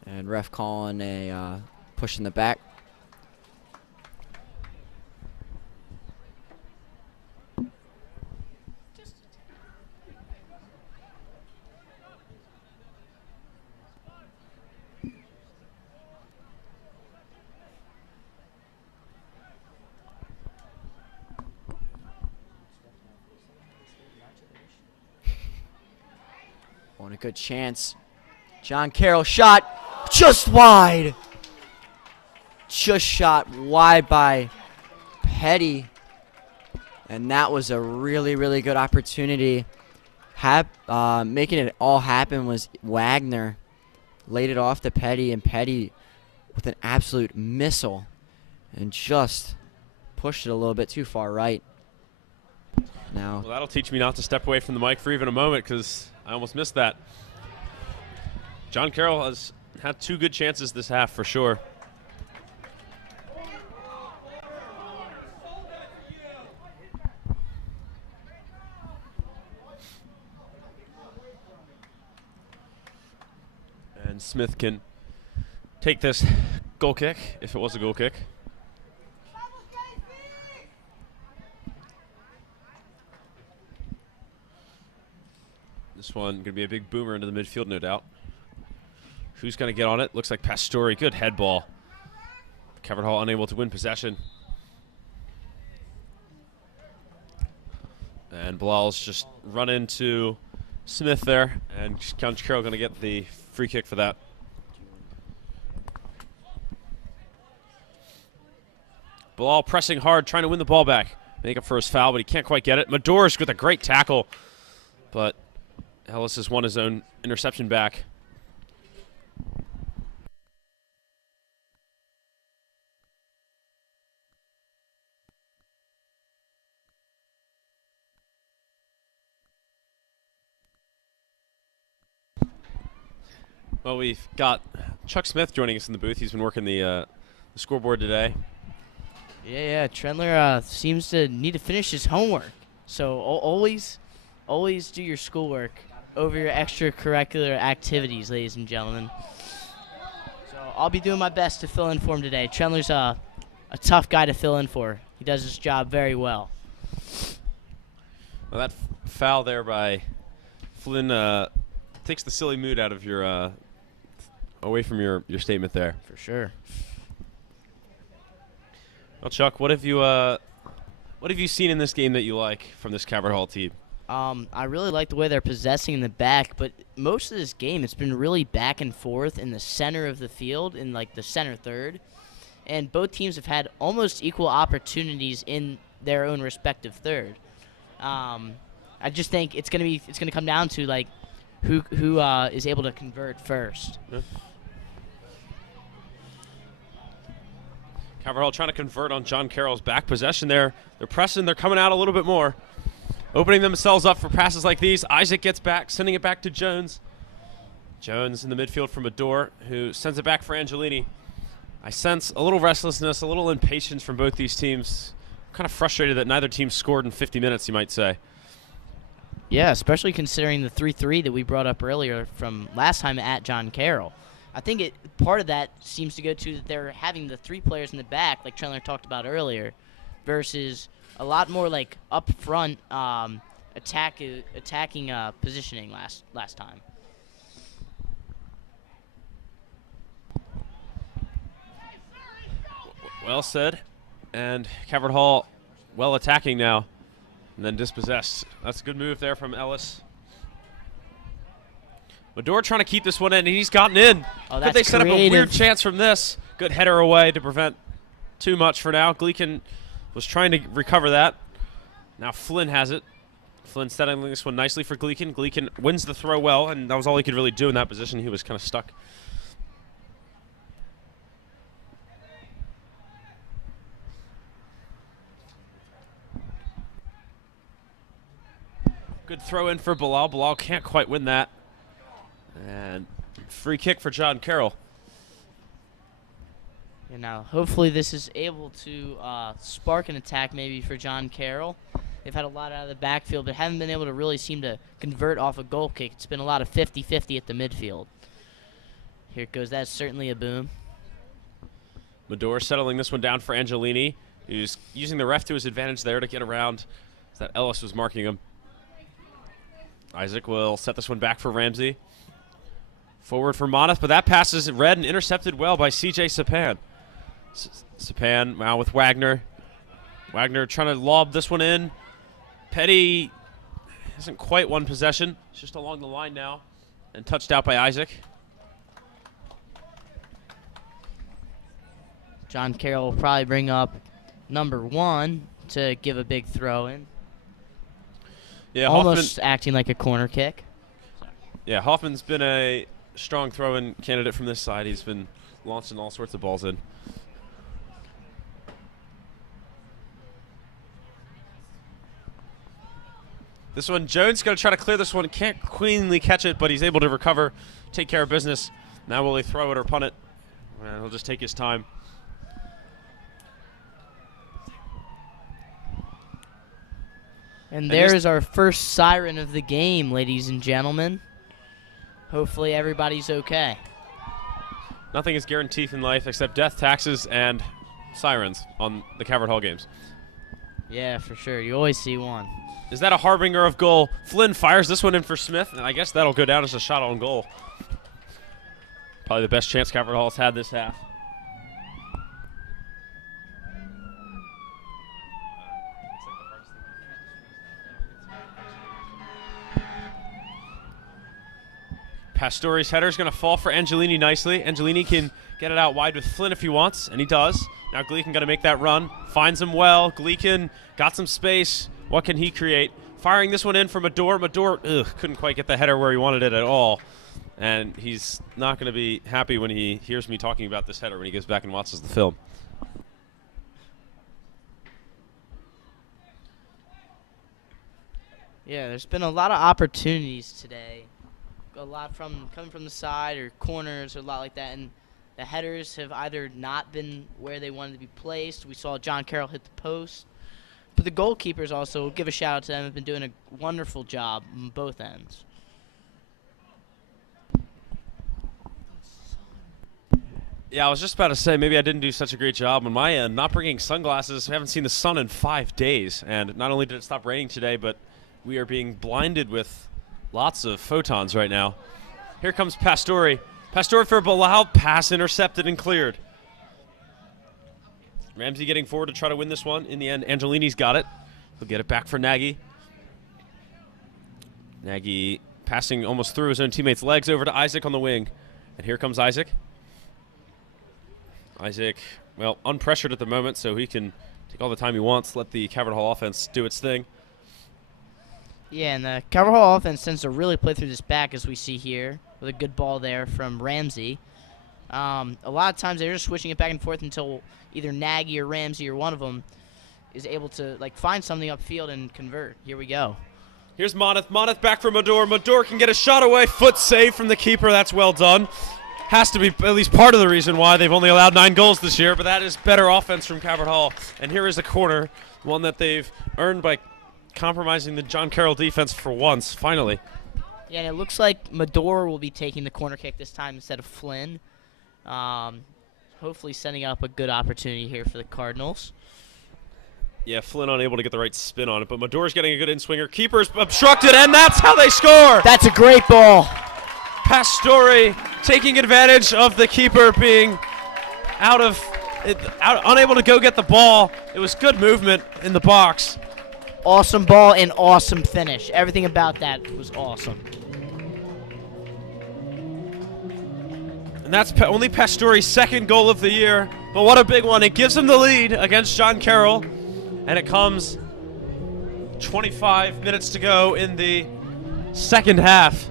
And ref calling a push in the back. A good chance. John Carroll shot just wide. Just shot wide by Petty. And that was a really, really good opportunity. Making it all happen was Wagner. Laid it off to Petty, and Petty with an absolute missile and just pushed it a little bit too far right. Now, well, that'll teach me not to step away from the mic for even a moment, because I almost missed that. John Carroll has had two good chances this half for sure. And Smith can take this goal kick, if it was a goal kick. This one going to be a big boomer into the midfield, no doubt. Who's going to get on it? Looks like Pastore. Good head ball. Calvert Hall unable to win possession. And Bilal's just run into Smith there, and Count Carroll going to get the free kick for that. Bilal pressing hard, trying to win the ball back. Make up for his foul, but he can't quite get it. Medor's with a great tackle, but Ellis has won his own interception back. Well, we've got Chuck Smith joining us in the booth. He's been working the scoreboard today. Yeah. Trendler seems to need to finish his homework. So always do your schoolwork over your extracurricular activities, ladies and gentlemen. So I'll be doing my best to fill in for him today. Trendler's a tough guy to fill in for. He does his job very well. Well, that foul there by Flynn takes the silly mood out of your away from your statement there. For sure. Well, Chuck, what have you seen in this game that you like from this Calvert Hall team? I really like the way they're possessing in the back, but most of this game it's been really back and forth in the center of the field, in like the center third, and both teams have had almost equal opportunities in their own respective third. I just think it's gonna come down to like who is able to convert first. Yeah. Calvert Hall trying to convert on John Carroll's back possession there. They're pressing. They're coming out a little bit more. Opening themselves up for passes like these. Isaac gets back, sending it back to Jones. Jones in the midfield from Adore, who sends it back for Angelini. I sense a little restlessness, a little impatience from both these teams. Kind of frustrated that neither team scored in 50 minutes, you might say. Yeah, especially considering the 3-3 that we brought up earlier from last time at John Carroll. I think part of that seems to go to that they're having the three players in the back, like Chandler talked about earlier, versus a lot more like up front attacking positioning last time. Well said. And Calvert Hall well attacking now, and then dispossessed. That's a good move there from Ellis. Mador trying to keep this one in, and he's gotten in. Oh, Could they set up a weird chance from this? Good header away to prevent too much for now. Gleekin was trying to recover that. Now Flynn has it. Flynn settling this one nicely for Gleekin. Gleekin wins the throw well, and that was all he could really do in that position. He was kind of stuck. Good throw in for Bilal. Bilal can't quite win that. And free kick for John Carroll. And now, hopefully, this is able to spark an attack maybe for John Carroll. They've had a lot out of the backfield, but haven't been able to really seem to convert off a goal kick. It's been a lot of 50-50 at the midfield. Here it goes. That's certainly a boom. Mador settling this one down for Angelini. He's using the ref to his advantage there to get around. That Ellis was marking him. Isaac will set this one back for Ramsey. Forward for Moneth, but that pass is read and intercepted well by C.J. Sapan. Sapan now with Wagner. Wagner trying to lob this one in. Petty hasn't quite won possession. It's just along the line now and touched out by Isaac. John Carroll will probably bring up number 1 to give a big throw in. Yeah, almost Hoffman, acting like a corner kick. Yeah, Hoffman's been a strong throw-in candidate from this side. He's been launching all sorts of balls in. This one, Jones going to try to clear this one. Can't cleanly catch it, but he's able to recover, take care of business. Now will he throw it or punt it? He'll just take his time. And there's our first siren of the game, ladies and gentlemen. Hopefully everybody's okay. Nothing is guaranteed in life except death, taxes, and sirens on the Calvert Hall games. Yeah, for sure. You always see one. Is that a harbinger of goal? Flynn fires this one in for Smith, and I guess that'll go down as a shot on goal. Probably the best chance Calvert Hall's had this half. Pastore's header is going to fall for Angelini nicely. Angelini can get it out wide with Flynn if he wants, and he does. Now Gleekin got to make that run. Finds him well. Gleekin got some space. What can he create? Firing this one in for Mador. Mador couldn't quite get the header where he wanted it at all. And he's not going to be happy when he hears me talking about this header when he goes back and watches the film. Yeah, there's been a lot of opportunities today. A lot coming from the side or corners or a lot like that, and The headers have either not been where they wanted to be placed. We saw John Carroll hit the post. But the goalkeepers also, give a shout out to them, have been doing a wonderful job on both ends. Yeah, I was just about to say maybe I didn't do such a great job on my end. Not bringing sunglasses. We haven't seen the sun in 5 days. And not only did it stop raining today, but we are being blinded with lots of photons right now. Here comes Pastore. Pastore for a Bilal pass intercepted and cleared. Ramsey getting forward to try to win this one. In the end, Angelini's got it. He'll get it back for Nagy. Nagy passing almost through his own teammate's legs over to Isaac on the wing. And here comes Isaac. Isaac, well, unpressured at the moment, so he can take all the time he wants, let the Calvert Hall offense do its thing. Yeah, and the Carroll Hall offense tends to really play through this back, as we see here, with a good ball there from Ramsey. A lot of times they're just switching it back and forth until either Nagy or Ramsey or one of them is able to find something upfield and convert. Here we go. Here's Moneth. Moneth back for Mador. Mador can get a shot away. Foot save from the keeper. That's well done. Has to be at least part of the reason why they've only allowed 9 goals this year, but that is better offense from Calvert Hall. And here is a corner, one that they've earned by compromising the John Carroll defense for once, finally. Yeah, and it looks like Mador will be taking the corner kick this time instead of Flynn. Hopefully setting up a good opportunity here for the Cardinals. Yeah, Flynn unable to get the right spin on it, but Mador's getting a good in-swinger. Keeper's obstructed, and that's how they score! That's a great ball. Pastore taking advantage of the keeper being unable to go get the ball. It was good movement in the box. Awesome ball and awesome finish. Everything about that was awesome. And that's only Pastore's second goal of the year, but what a big one. It gives him the lead against John Carroll, and it comes 25 minutes to go in the second half.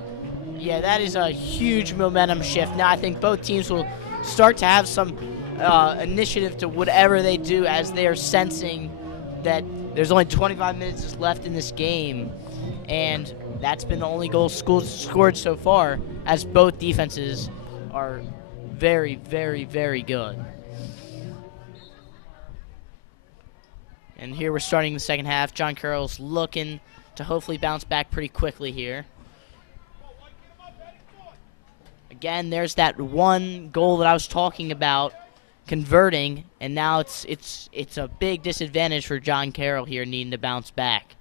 Yeah, that is a huge momentum shift. Now I think both teams will start to have some initiative to whatever they do, as they are sensing that there's only 25 minutes left in this game, and that's been the only goal scored so far, as both defenses are very, very, very good. And here we're starting the second half. John Carroll's looking to hopefully bounce back pretty quickly here. Again, there's that one goal that I was talking about converting, and now it's a big disadvantage for John Carroll here, needing to bounce back.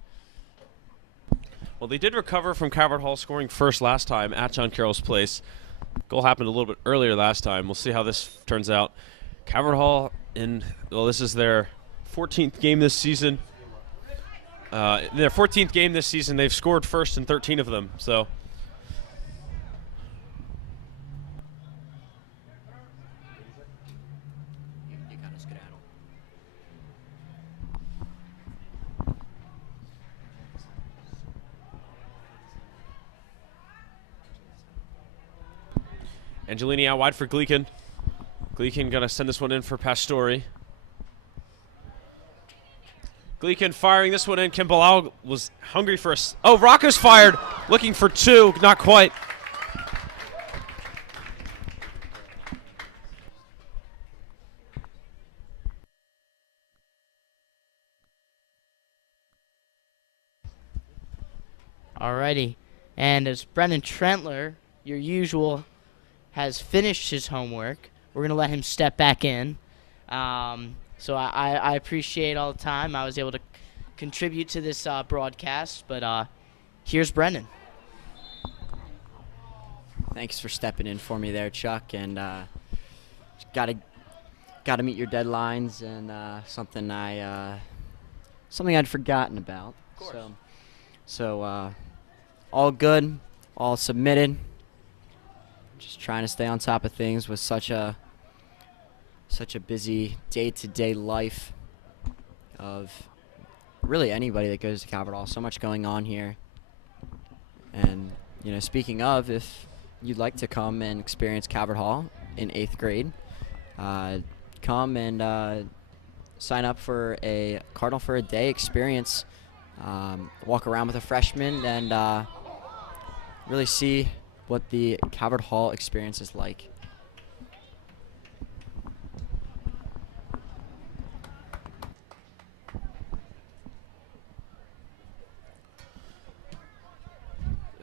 Well, they did recover from Calvert Hall scoring first last time at John Carroll's place. Goal happened a little bit earlier last time. We'll see how this turns out. Calvert Hall, this is their 14th game this season. In their 14th game this season, they've scored first in 13 of them. So. Angelini out wide for Gleekin. Gleekin gonna send this one in for Pastore. Gleekin firing this one in. Kim Bilal was hungry for oh, Rocco's fired, looking for 2, not quite. Alrighty, and as Brendan Trentler, your usual, has finished his homework, we're going to let him step back in. So I appreciate all the time I was able to contribute to this broadcast, but here's Brendan. Thanks for stepping in for me there, Chuck, and gotta meet your deadlines, and something I'd forgotten about. Of course. So all good, all submitted. Just trying to stay on top of things with such a busy day-to-day life of really anybody that goes to Calvert Hall. So much going on here. And, speaking of, if you'd like to come and experience Calvert Hall in 8th grade, come and sign up for a Cardinal for a Day experience. Walk around with a freshman and really see what the Calvert Hall experience is like.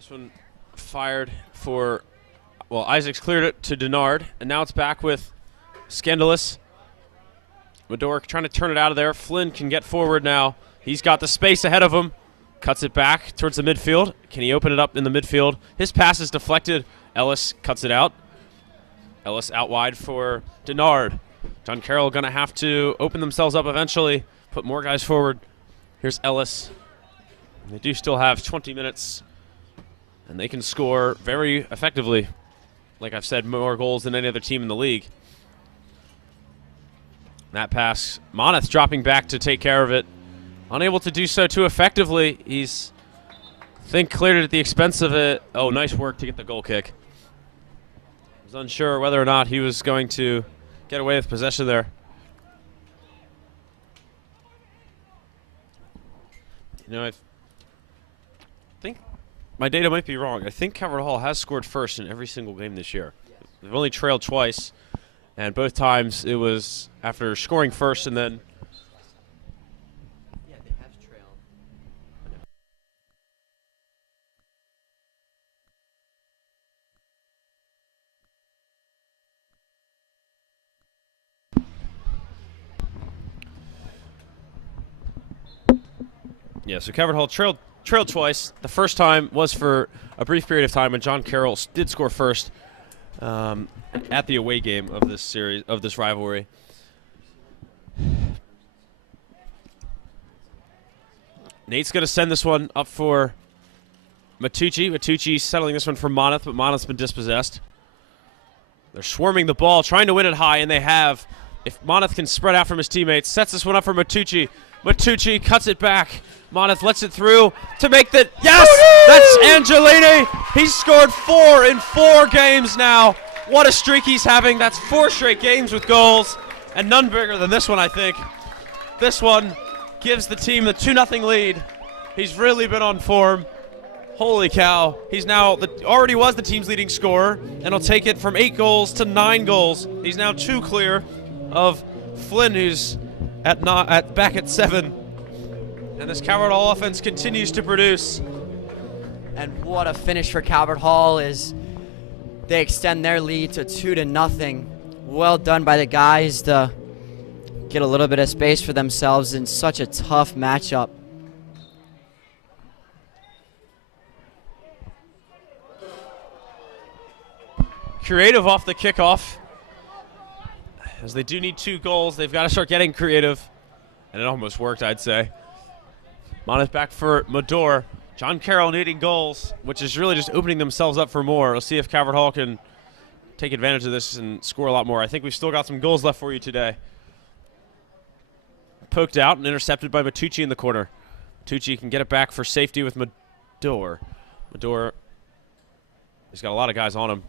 This one fired for, well, Isaacs cleared it to Denard, and now it's back with Scoreless. Medor trying to turn it out of there. Flynn can get forward now. He's got the space ahead of him. Cuts it back towards the midfield. Can he open it up in the midfield? His pass is deflected. Ellis cuts it out. Ellis out wide for Denard. John Carroll going to have to open themselves up eventually, put more guys forward. Here's Ellis. They do still have 20 minutes, and they can score very effectively. Like I've said, more goals than any other team in the league. That pass, Moneth dropping back to take care of it. Unable to do so too effectively. He's, I think, cleared it at the expense of it. Oh, nice work to get the goal kick. Was unsure whether or not he was going to get away with possession there. You know, I think my data might be wrong. I think Calvert Hall has scored first in every single game this year. They've only trailed twice, and both times it was after scoring first and then. Yeah, they have trailed. Yeah, so Calvert Hall trailed twice. The first time was for a brief period of time when John Carroll did score first at the away game of this series, of this rivalry. Nate's going to send this one up for Matucci. Matucci settling this one for Moneth, but Moneth's been dispossessed. They're swarming the ball, trying to win it high, and they have. If Moneth can spread out from his teammates, sets this one up for Matucci. Matucci cuts it back. Moneth lets it through to make the. Yes! That's Angelini! He's scored 4 in 4 games now. What a streak he's having. That's 4 straight games with goals, and none bigger than this one, I think. This one gives the team the 2-0 lead. He's really been on form. Holy cow. He's now already was the team's leading scorer, and he'll take it from 8 goals to 9 goals. He's now 2 clear of Flynn, who's back at 7. And this Calvert Hall offense continues to produce. And what a finish for Calvert Hall is they extend their lead to 2-0. Well done by the guys to get a little bit of space for themselves in such a tough matchup. Creative off the kickoff. As they do need 2 goals, they've got to start getting creative. And it almost worked, I'd say. Moneth back for Medor. John Carroll needing goals, which is really just opening themselves up for more. We'll see if Calvert Hall can take advantage of this and score a lot more. I think we've still got some goals left for you today. Poked out and intercepted by Matucci in the corner. Matucci can get it back for safety with Medor. Medor, he's got a lot of guys on him.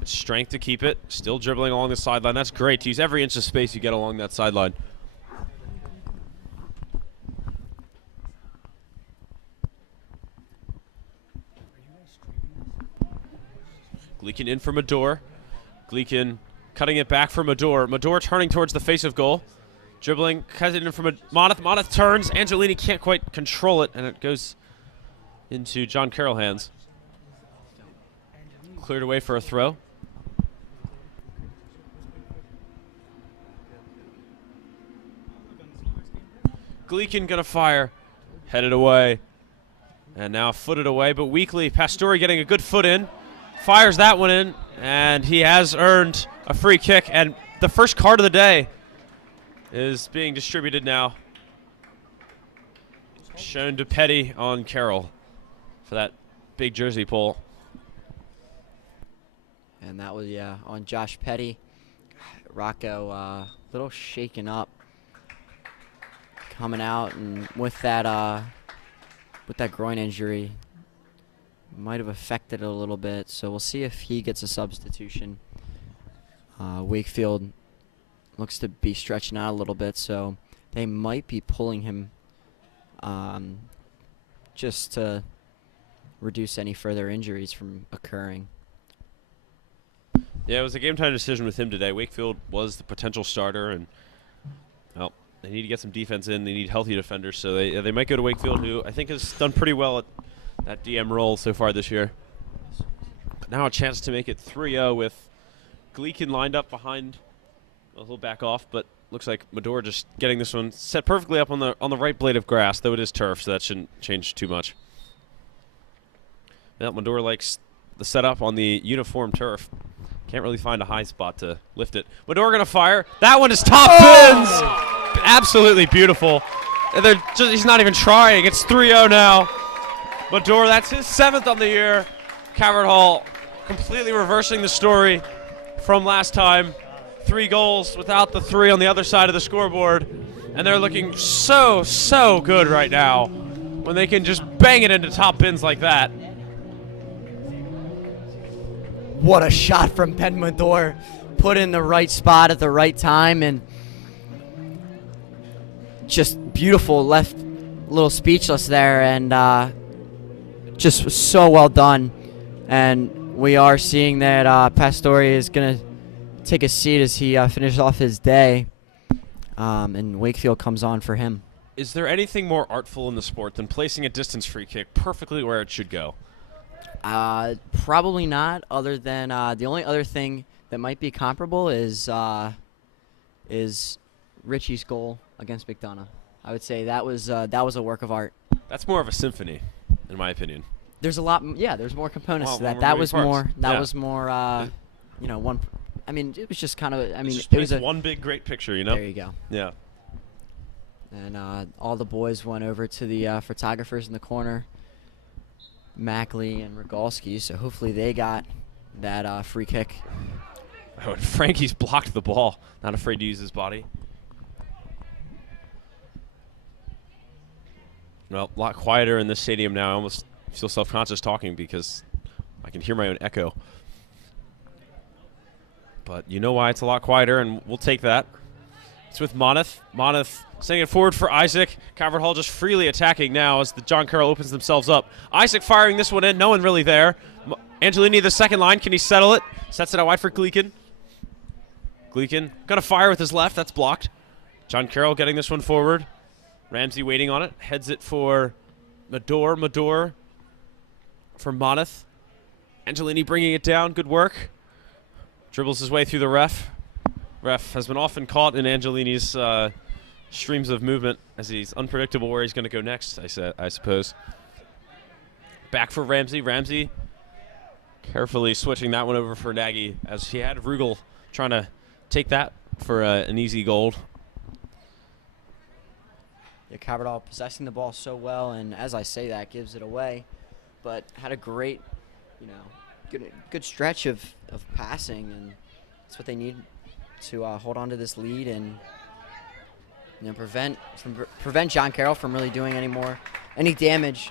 It's strength to keep it. Still dribbling along the sideline. That's great to use every inch of space you get along that sideline. Gleekin in for Medor. Gleekin cutting it back for Medor. Medor turning towards the face of goal. Dribbling, cuts it in for Moneth. Moneth turns. Angelini can't quite control it, and it goes into John Carroll hands. Cleared away for a throw. Gleekin gonna fire. Headed away. And now footed away, but weakly. Pastore getting a good foot in. Fires that one in, and he has earned a free kick. And the first card of the day is being distributed now. Shown to Petty on Carroll for that big jersey pull. And that was, yeah, on Josh Petty. Rocco a little shaken up coming out, and with that groin injury, might have affected it a little bit. So we'll see if he gets a substitution. Wakefield looks to be stretching out a little bit, so they might be pulling him just to reduce any further injuries from occurring. Yeah, it was a game-time decision with him today. Wakefield was the potential starter, and, well, they need to get some defense in. They need healthy defenders, so they might go to Wakefield, who I think has done pretty well at that DM role so far this year. But now a chance to make it 3-0 with Gleekin lined up behind. Well, he'll back off, but looks like Medor just getting this one set perfectly up on the right blade of grass, though it is turf, so that shouldn't change too much. Yeah, Medor likes the setup on the uniform turf. Can't really find a high spot to lift it. Medor gonna fire. That one is top pins! Absolutely beautiful. And he's not even trying. It's 3-0 now. Medor, that's his 7th on the year. Calvert Hall completely reversing the story from last time. 3 goals without the 3 on the other side of the scoreboard. And they're looking so good right now when they can just bang it into top pins like that. What a shot from Ben Medor. Put in the right spot at the right time, and just beautiful. Left a little speechless there, and just so well done. And we are seeing that Pastore is going to take a seat as he finishes off his day, and Wakefield comes on for him. Is there anything more artful in the sport than placing a distance free kick perfectly where it should go? Probably not, other than the only other thing that might be comparable is Richie's goal against McDonough. I would say that was a work of art. That's more of a symphony, in my opinion. There's a lot, there's more components to that. More That moving was parts. more, Yeah. one. I mean, it was just kind of. I mean, Just it was one big great picture, you know. There you go. Yeah. And all the boys went over to the photographers in the corner, Mackley and Rogalski, so hopefully they got that free kick. Oh, and Frankie's blocked the ball. Not afraid to use his body. Well, a lot quieter in this stadium now. I almost feel self-conscious talking because I can hear my own echo. But you know why it's a lot quieter, and we'll take that. It's with Moneth. Moneth sending it forward for Isaac. Calvert Hall just freely attacking now as the John Carroll opens themselves up. Isaac firing this one in. No one really there. Angelini, the second line. Can he settle it? Sets it out wide for Gleekin. Gleekin going to fire with his left. That's blocked. John Carroll getting this one forward. Ramsey waiting on it. Heads it for Medor. Medor for Moneth. Angelini bringing it down. Good work. Dribbles his way through the ref. Ref has been often caught in Angelini's streams of movement as he's unpredictable where he's going to go next, I suppose. Back for Ramsey. Ramsey carefully switching that one over for Nagy as he had Rugel trying to take that for an easy goal. Yeah, Calvert Hall possessing the ball so well, and as I say that, gives it away. But had a great, good stretch of passing, and that's what they need to hold on to this lead and prevent John Carroll from really doing any damage.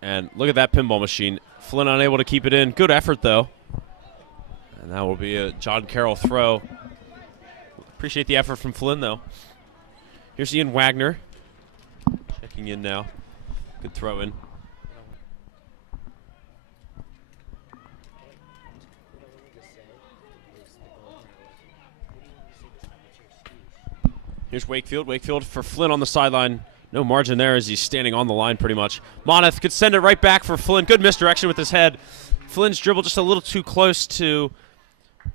And look at that pinball machine. Flynn unable to keep it in. Good effort, though. And that will be a John Carroll throw. Appreciate the effort from Flynn, though. Here's Ian Wagner. Checking in now. Good throw in. Here's Wakefield. Wakefield for Flynn on the sideline. No margin there as he's standing on the line pretty much. Moneth could send it right back for Flynn. Good misdirection with his head. Flynn's dribble just a little too close to...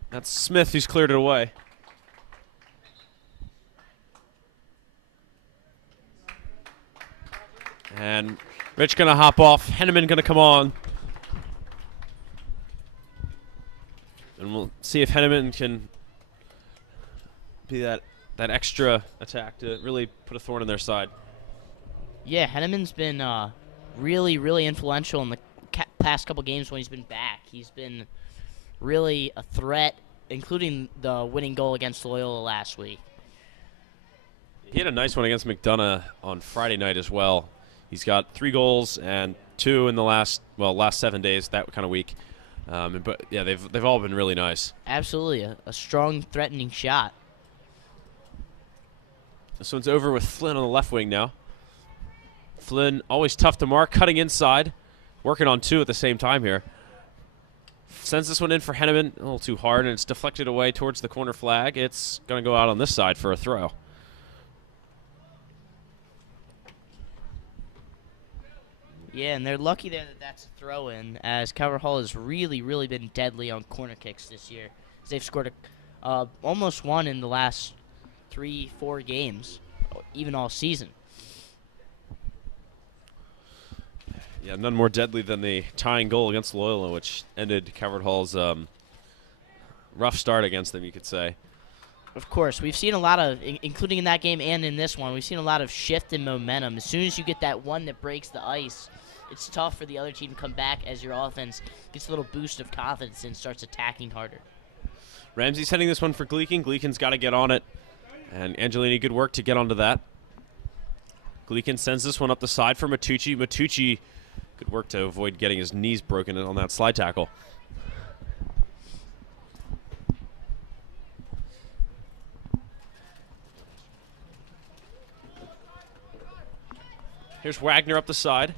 That's Smith who's cleared it away. And Rich going to hop off. Henneman going to come on. And we'll see if Henneman can be that extra attack to really put a thorn in their side. Yeah, Henneman's been really, really influential in the past couple games when he's been back. He's been really a threat, including the winning goal against Loyola last week. He had a nice one against McDonough on Friday night as well. He's got 3 goals and 2 in the last 7 days, that kind of week. But yeah, they've all been really nice. Absolutely, a strong, threatening shot. This one's over with Flynn on the left wing now. Flynn always tough to mark, cutting inside, working on 2 at the same time here. Sends this one in for Henneman, a little too hard, and it's deflected away towards the corner flag. It's going to go out on this side for a throw. Yeah, and they're lucky there that that's a throw-in, as Calvert Hall has really, really been deadly on corner kicks this year. They've scored almost one in the last 3-4 games, even all season. Yeah, none more deadly than the tying goal against Loyola, which ended Calvert Hall's rough start against them, you could say. Of course, we've seen a lot of, including in that game and in this one, we've seen a lot of shift in momentum. As soon as you get that one that breaks the ice, it's tough for the other team to come back as your offense gets a little boost of confidence and starts attacking harder. Ramsey's heading this one for Gleekin. Gleekin's got to get on it. And Angelini, good work to get onto that. Gleekin sends this one up the side for Matucci. Matucci, good work to avoid getting his knees broken on that slide tackle. Here's Wagner up the side.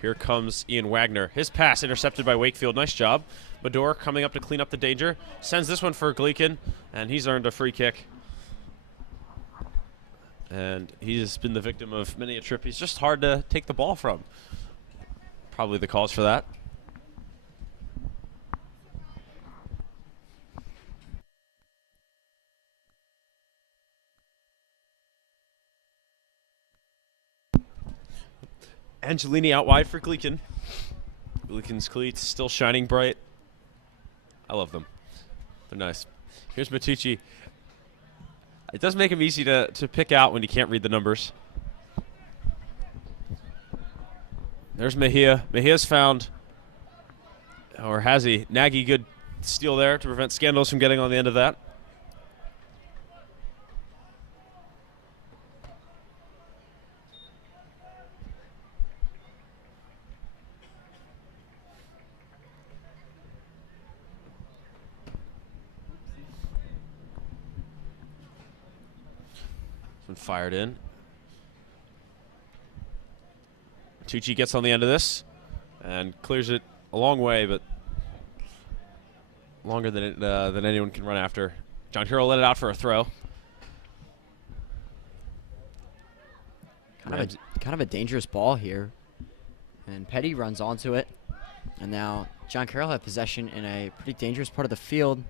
Here comes Ian Wagner. His pass intercepted by Wakefield. Nice job. Mador coming up to clean up the danger. Sends this one for Gleekin, and he's earned a free kick. And he's been the victim of many a trip. He's just hard to take the ball from. Probably the cause for that. Angelini out wide for Gleekin. Gleekin's cleats still shining bright. I love them. They're nice. Here's Matucci. It does make him easy to pick out when you can't read the numbers. There's Mejia. Mejia's found, or has he? Nagy, good steal there to prevent Scandals from getting on the end of that. Been fired in. Tucci gets on the end of this and clears it a long way, but longer than anyone can run after. John Carroll let it out for a throw. Kind of a dangerous ball here, and Petty runs onto it, and now John Carroll had possession in a pretty dangerous part of the field.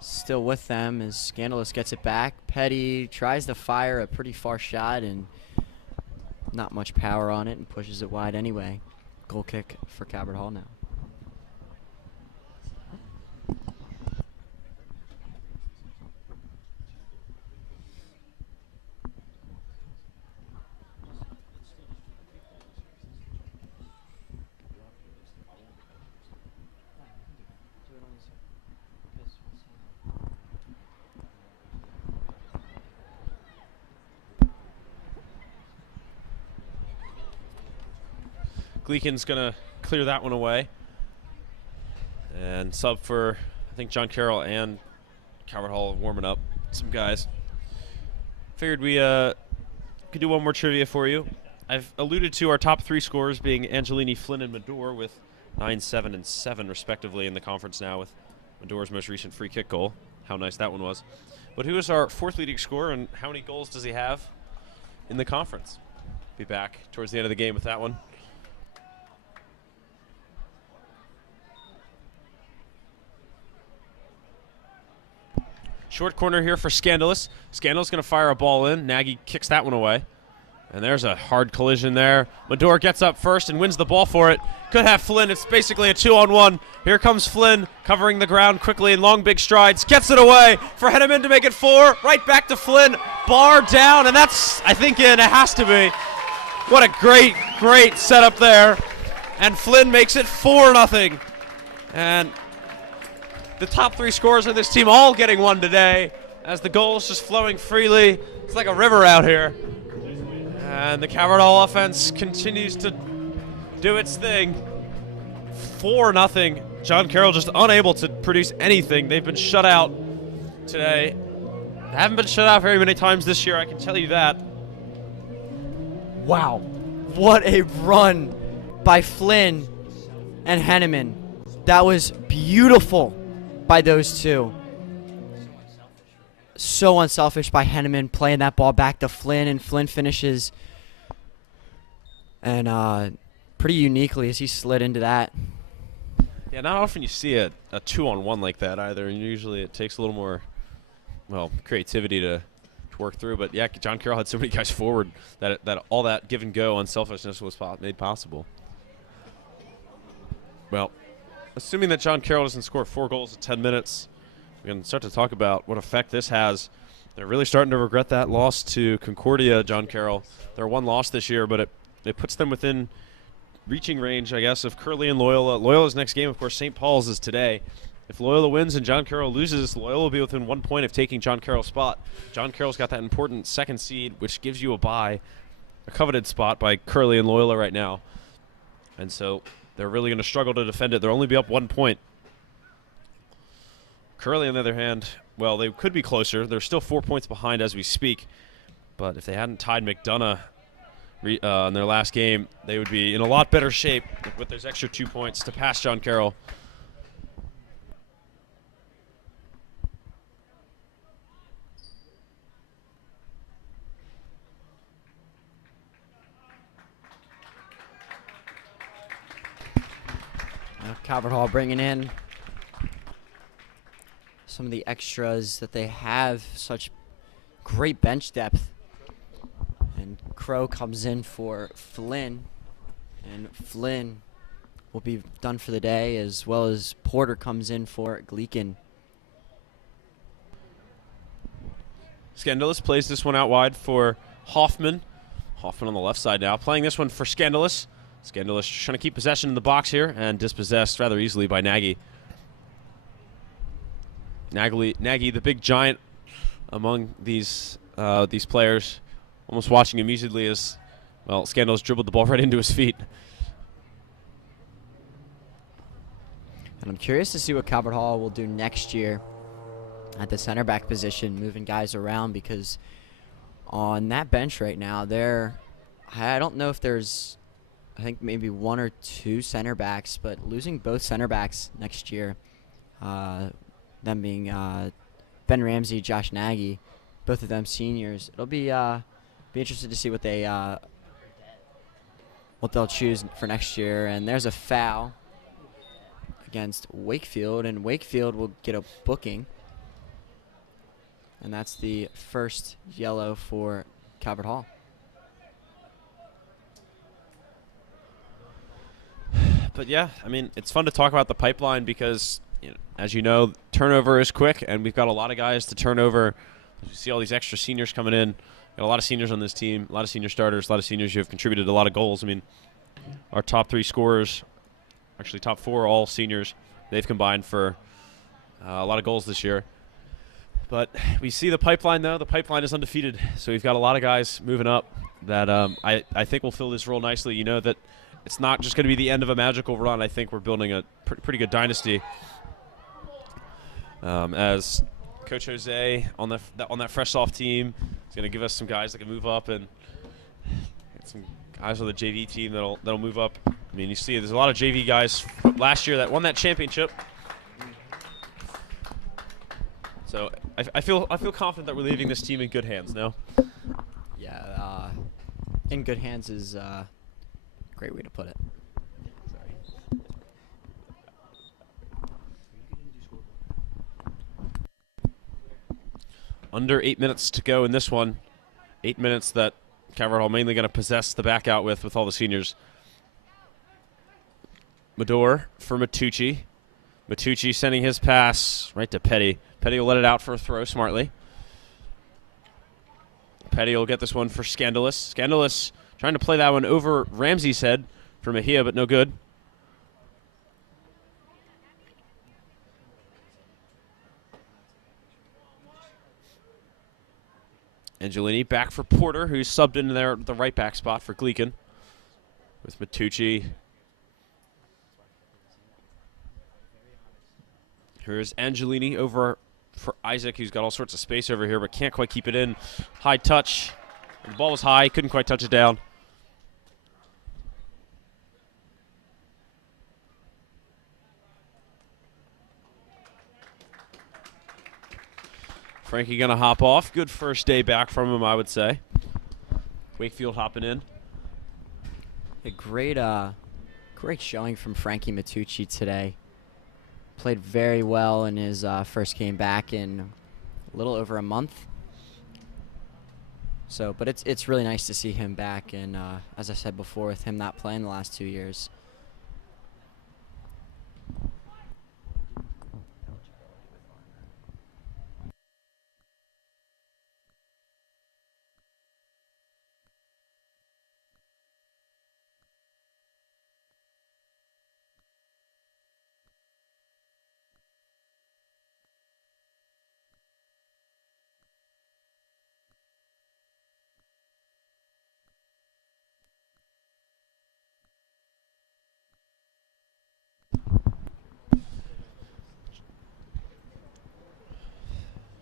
Still with them as Scandalous gets it back. Petty tries to fire a pretty far shot and not much power on it and pushes it wide anyway. Goal kick for Calvert Hall now. Gleekin's going to clear that one away. And sub for, I think, John Carroll and Calvert Hall warming up some guys. Figured we could do one more trivia for you. I've alluded to our top three scorers being Angelini, Flynn, and Mador with 9, 7, and 7 respectively in the conference now with Mador's most recent free kick goal. How nice that one was. But who is our fourth leading scorer and how many goals does he have in the conference? Be back towards the end of the game with that one. Short corner here for Scandalous. Scandalous going to fire a ball in. Nagy kicks that one away. And there's a hard collision there. Mador gets up first and wins the ball for it. Could have Flynn. It's basically a 2-on-1. Here comes Flynn, covering the ground quickly in long, big strides. Gets it away for Henneman to make it 4. Right back to Flynn. Bar down, and that's, I think, in. It has to be. What a great, great setup there. And Flynn makes it 4-0. And the top three scorers of this team all getting one today as the goals just flowing freely. It's like a river out here. And the Calvert Hall offense continues to do its thing. 4-0. John Carroll just unable to produce anything. They've been shut out today. They haven't been shut out very many times this year, I can tell you that. Wow. What a run by Flynn and Henneman. That was beautiful by those two. So unselfish by Henneman, playing that ball back to Flynn, and Flynn finishes. And pretty uniquely as he slid into that. Yeah, not often you see a 2-on-1 like that either, and usually it takes a little more, well, creativity to work through. But yeah, John Carroll had so many guys forward that all that give and go unselfishness was made possible. Well, assuming that John Carroll doesn't score 4 goals in 10 minutes, we can start to talk about what effect this has. They're really starting to regret that loss to Concordia, John Carroll. Their one loss this year, but it puts them within reaching range, I guess, of Curley and Loyola. Loyola's next game, of course, St. Paul's is today. If Loyola wins and John Carroll loses, Loyola will be within 1 point of taking John Carroll's spot. John Carroll's got that important second seed, which gives you a bye, a coveted spot by Curley and Loyola right now. And so they're really going to struggle to defend it. They'll only be up 1 point. Curley, on the other hand, well, they could be closer. They're still 4 points behind as we speak. But if they hadn't tied McDonough in their last game, they would be in a lot better shape with those extra 2 points to pass John Carroll. Calvert Hall bringing in some of the extras that they have, such great bench depth. And Crow comes in for Flynn, and Flynn will be done for the day, as well as Porter comes in for Gleekin. Scandalous plays this one out wide for Hoffman. Hoffman on the left side now, playing this one for Scandalous. Scandalous trying to keep possession in the box here, and dispossessed rather easily by Nagy. Nagy, the big giant among these players, almost watching immediately as, well, Scandalous dribbled the ball right into his feet. And I'm curious to see what Calvert Hall will do next year at the center back position, moving guys around, because on that bench right now, I don't know if there's, I think maybe 1 or 2 center backs, but losing both center backs next year, them being Ben Ramsey, Josh Nagy, both of them seniors, it'll be interested to see what they'll choose for next year. And there's a foul against Wakefield, and Wakefield will get a booking, and that's the first yellow for Calvert Hall. But yeah, I mean, it's fun to talk about the pipeline because, as you know, turnover is quick, and we've got a lot of guys to turn over. As you see all these extra seniors coming in, got a lot of seniors on this team, a lot of senior starters, a lot of seniors who have contributed a lot of goals. I mean, our top 3 scorers, actually top 4 all seniors, they've combined for a lot of goals this year. But we see the pipeline, though. The pipeline is undefeated, so we've got a lot of guys moving up that I think will fill this role nicely. You know that it's not just going to be the end of a magical run. I think we're building a pretty good dynasty. As Coach Jose on that fresh soft team is going to give us some guys that can move up, and get some guys on the JV team that'll move up. I mean, you see there's a lot of JV guys last year that won that championship. So I feel confident that we're leaving this team in good hands now. Yeah, in good hands is a great way to put it. Sorry. Under 8 minutes to go in this one. 8 minutes that Calvert Hall mainly going to possess the back out with all the seniors. Medor for Matucci. Matucci sending his pass right to Petty. Petty will let it out for a throw smartly. Petty will get this one for Scandalous. Scandalous trying to play that one over Ramsey's head for Mejia, but no good. Angelini back for Porter, who's subbed into there at the right back spot for Gleekin. With Matucci. Here's Angelini over for Isaac, who's got all sorts of space over here, but can't quite keep it in. High touch. The ball was high, couldn't quite touch it down. Frankie going to hop off. Good first day back from him, I would say. Wakefield hopping in. A great showing from Frankie Matucci today. Played very well in his first game back in a little over a month. So, but it's really nice to see him back, and as I said before, with him not playing the last 2 years.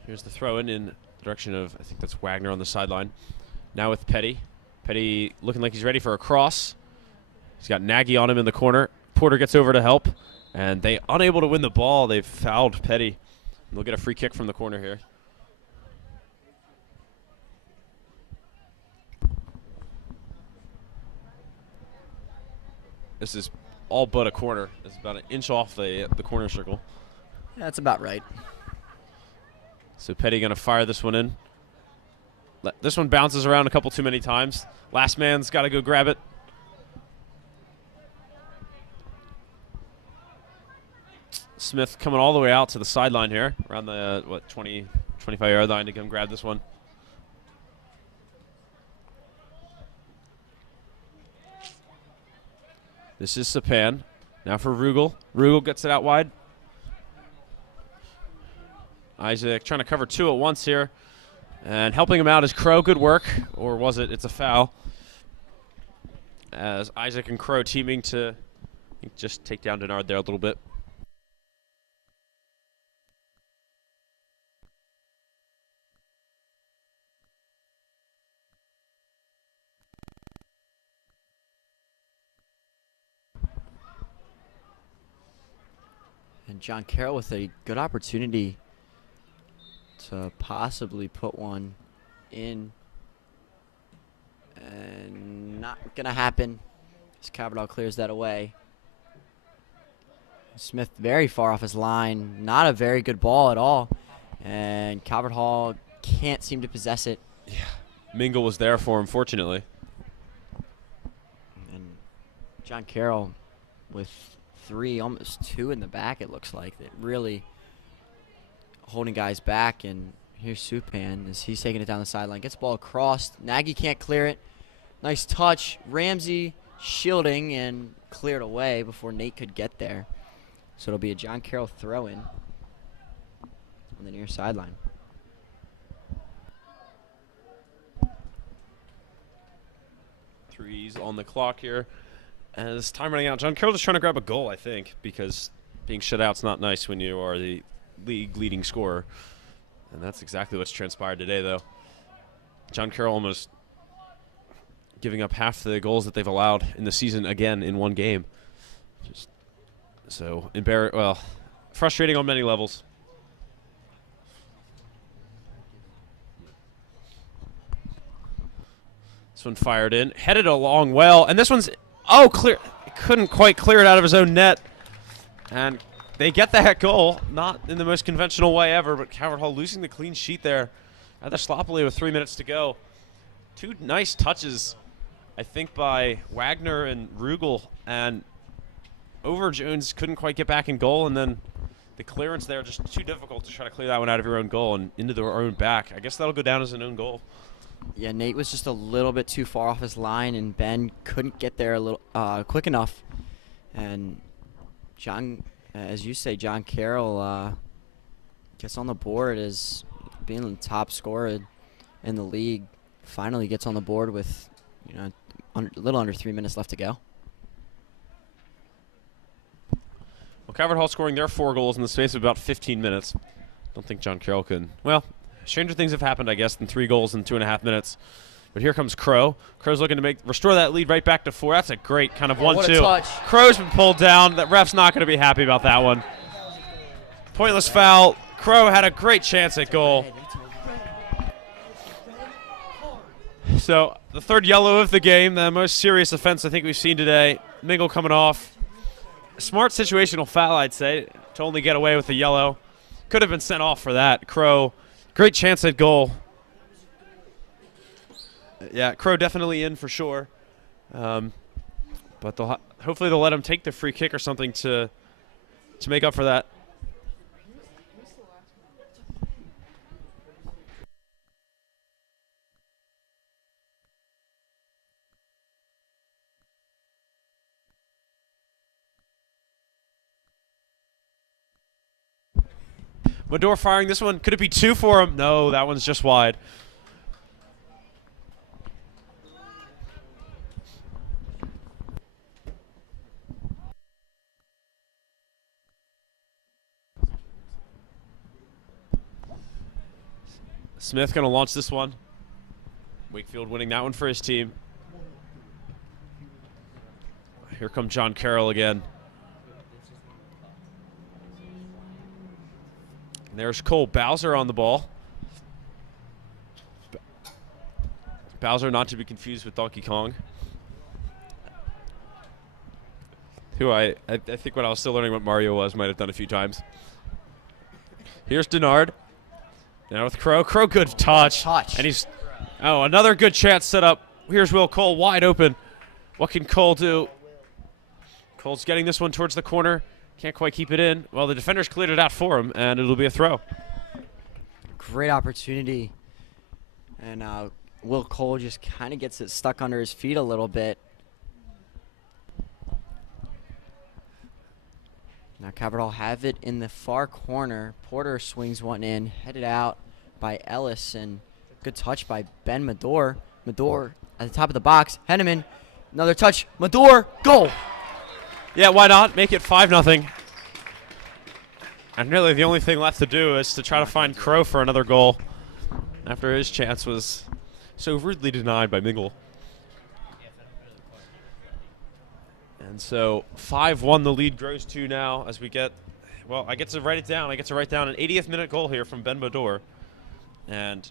Here's the throw in the direction of, I think that's Wagner on the sideline. Now with Petty. Petty looking like he's ready for a cross. He's got Nagy on him in the corner. Porter gets over to help, and they unable to win the ball. They've fouled Petty. They'll get a free kick from the corner here. This is all but a corner. It's about an inch off the corner circle. Yeah, that's about right. So Petty going to fire this one in. This one bounces around a couple too many times. Last man's got to go grab it. Smith coming all the way out to the sideline here, around the 25-yard line to come grab this one. This is Sapan. Now for Rugel. Rugel gets it out wide. Isaac trying to cover two at once here. And helping him out is Crow. Good work. Or was it? It's a foul. As Isaac and Crow teaming to just take down Denard there a little bit. And John Carroll with a good opportunity to possibly put one in. And not going to happen as Calvert Hall clears that away. Smith very far off his line. Not a very good ball at all. And Calvert Hall can't seem to possess it. Yeah. Mingle was there for him, fortunately. And John Carroll with 3, almost 2 in the back, it looks like. That really holding guys back. And here's Supan as he's taking it down the sideline. Gets the ball across. Nagy can't clear it. Nice touch. Ramsey shielding and cleared away before Nate could get there. So it'll be a John Carroll throw-in on the near sideline. Threes on the clock here. As time running out, John Carroll just trying to grab a goal, I think, because being shut out's not nice when you are the league leading scorer. And that's exactly what's transpired today, though. John Carroll almost giving up half the goals that they've allowed in the season again in one game. Just so frustrating on many levels. This one fired in, headed along well, and this one's clear. Couldn't quite clear it out of his own net, and they get that goal, not in the most conventional way ever, but Calvert Hall losing the clean sheet there, rather sloppily with 3 minutes to go. 2 nice touches, I think, by Wagner and Rugel, and Jones couldn't quite get back in goal, and then the clearance there just too difficult to try to clear that one out of your own goal and into their own back. I guess that'll go down as an own goal. Yeah, Nate was just a little bit too far off his line, and Ben couldn't get there a little quick enough. And John, as you say, John Carroll gets on the board as being the top scorer in the league. Finally gets on the board with a little under 3 minutes left to go. Well, Calvert Hall scoring their 4 goals in the space of about 15 minutes. Don't think John Carroll could. Well, stranger things have happened, I guess, than 3 goals in 2.5 minutes. But here comes Crow. Crow's looking to restore that lead right back to 4. That's a great kind of 1-2. What a touch. Crow's been pulled down. That ref's not going to be happy about that one. Pointless foul. Crow had a great chance at goal. So the third yellow of the game, the most serious offense I think we've seen today. Mingle coming off. Smart situational foul, I'd say, to only get away with the yellow. Could have been sent off for that. Crow, great chance at goal. Yeah, Crow definitely in for sure. But hopefully they'll let him take the free kick or something to make up for that. Mador firing this one. Could it be 2 for him? No, that one's just wide. Smith going to launch this one. Wakefield winning that one for his team. Here comes John Carroll again. And there's Cole Bowser on the ball. Bowser, not to be confused with Donkey Kong. Who I think when I was still learning what Mario was, might have done a few times. Here's Denard. Now with Crow. Crow, good touch. And he's, another good chance set up. Here's Will Cole wide open. What can Cole do? Cole's getting this one towards the corner. Can't quite keep it in. Well, the defenders cleared it out for him, and it'll be a throw. Great opportunity. And Will Cole just kind of gets it stuck under his feet a little bit. Now Calvert Hall have it in the far corner. Porter swings one in, headed out by Ellis, and good touch by Ben Mador. Mador at the top of the box. Henneman, another touch. Mador, goal! Yeah, why not? Make it 5-0. And really the only thing left to do is to try to find Crow for another goal after his chance was so rudely denied by Mingle. And so 5-1 the lead grows to now as we get, well, I get to write it down. I get to write down an 80th minute goal here from Ben Mador. And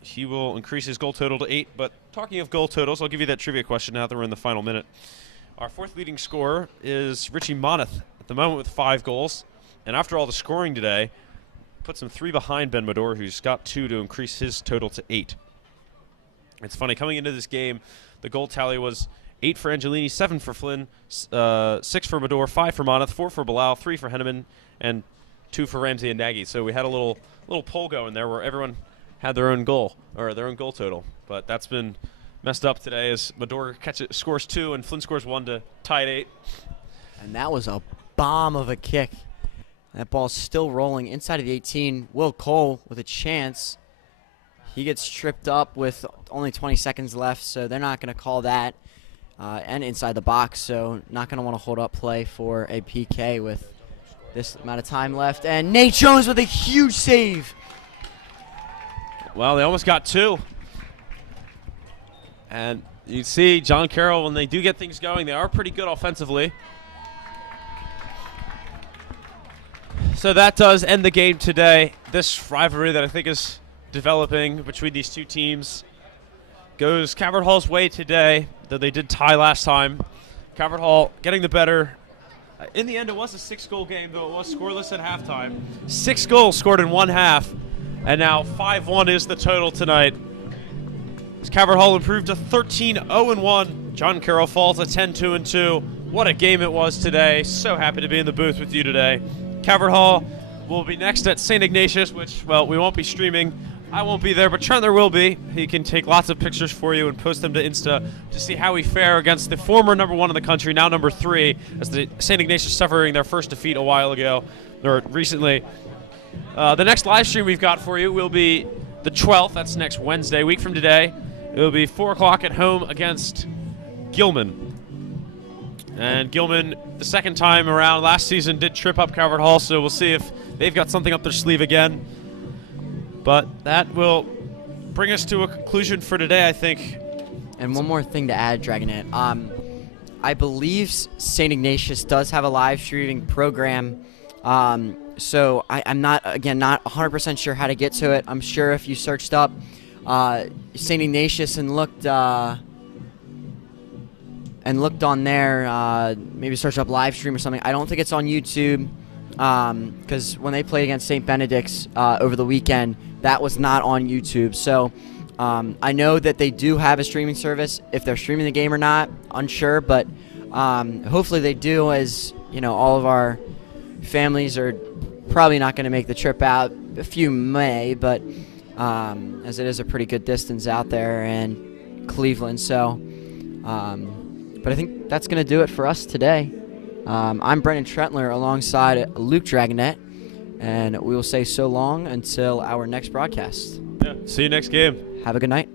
he will increase his goal total to 8. But talking of goal totals, I'll give you that trivia question now that we're in the final minute. Our fourth leading scorer is Richie Moneth at the moment with 5 goals. And after all the scoring today, puts him 3 behind Ben Mador, who's got 2 to increase his total to 8. It's funny, coming into this game, the goal tally was 8 for Angelini, 7 for Flynn, 6 for Mador, 5 for Moneth, 4 for Bilal, 3 for Henneman, and 2 for Ramsey and Nagy. So we had a little poll going there where everyone had their own goal, or their own goal total. But that's been messed up today as Mador scores 2 and Flynn scores 1 to tie at 8. And that was a bomb of a kick. That ball's still rolling inside of the 18. Will Cole with a chance. He gets tripped up with only 20 seconds left, so they're not going to call that. And inside the box, so not going to want to hold up play for a PK with this amount of time left. And Nate Jones with a huge save. Well, they almost got 2. And you see John Carroll, when they do get things going, they are pretty good offensively. So that does end the game today. This rivalry that I think is developing between these two teams goes Calvert Hall's way today, though they did tie last time. Calvert Hall getting the better. In the end, it was a 6-goal game, though it was scoreless at halftime. 6 goals scored in one half, and now 5-1 is the total tonight. As Calvert Hall improved to 13-0-1, John Carroll falls to 10-2-2. What a game it was today. So happy to be in the booth with you today. Calvert Hall will be next at St. Ignatius, which, well, we won't be streaming. I won't be there, but Trent will be. He can take lots of pictures for you and post them to Insta to see how we fare against the former number 1 in the country, now number 3, as the St. Ignatius suffering their first defeat a while ago, or recently. The next live stream we've got for you will be the 12th. That's next Wednesday, a week from today. It will be 4 o'clock at home against Gilman. And Gilman, the second time around last season, did trip up Calvert Hall, so we'll see if they've got something up their sleeve again. But that will bring us to a conclusion for today, I think. And one more thing to add, Dragonette. I believe St. Ignatius does have a live streaming program. So I'm not 100% sure how to get to it. I'm sure if you searched up St. Ignatius and looked on there, maybe search up live stream or something. I don't think it's on YouTube because when they played against St. Benedict's over the weekend, that was not on YouTube. So I know that they do have a streaming service. If they're streaming the game or not, unsure, but hopefully they do, as all of our families are probably not going to make the trip out. A few may, but as it is a pretty good distance out there in Cleveland. So, but I think that's going to do it for us today. I'm Brendan Trentler alongside Luke Dragonet, and we will say so long until our next broadcast. Yeah. See you next game. Have a good night.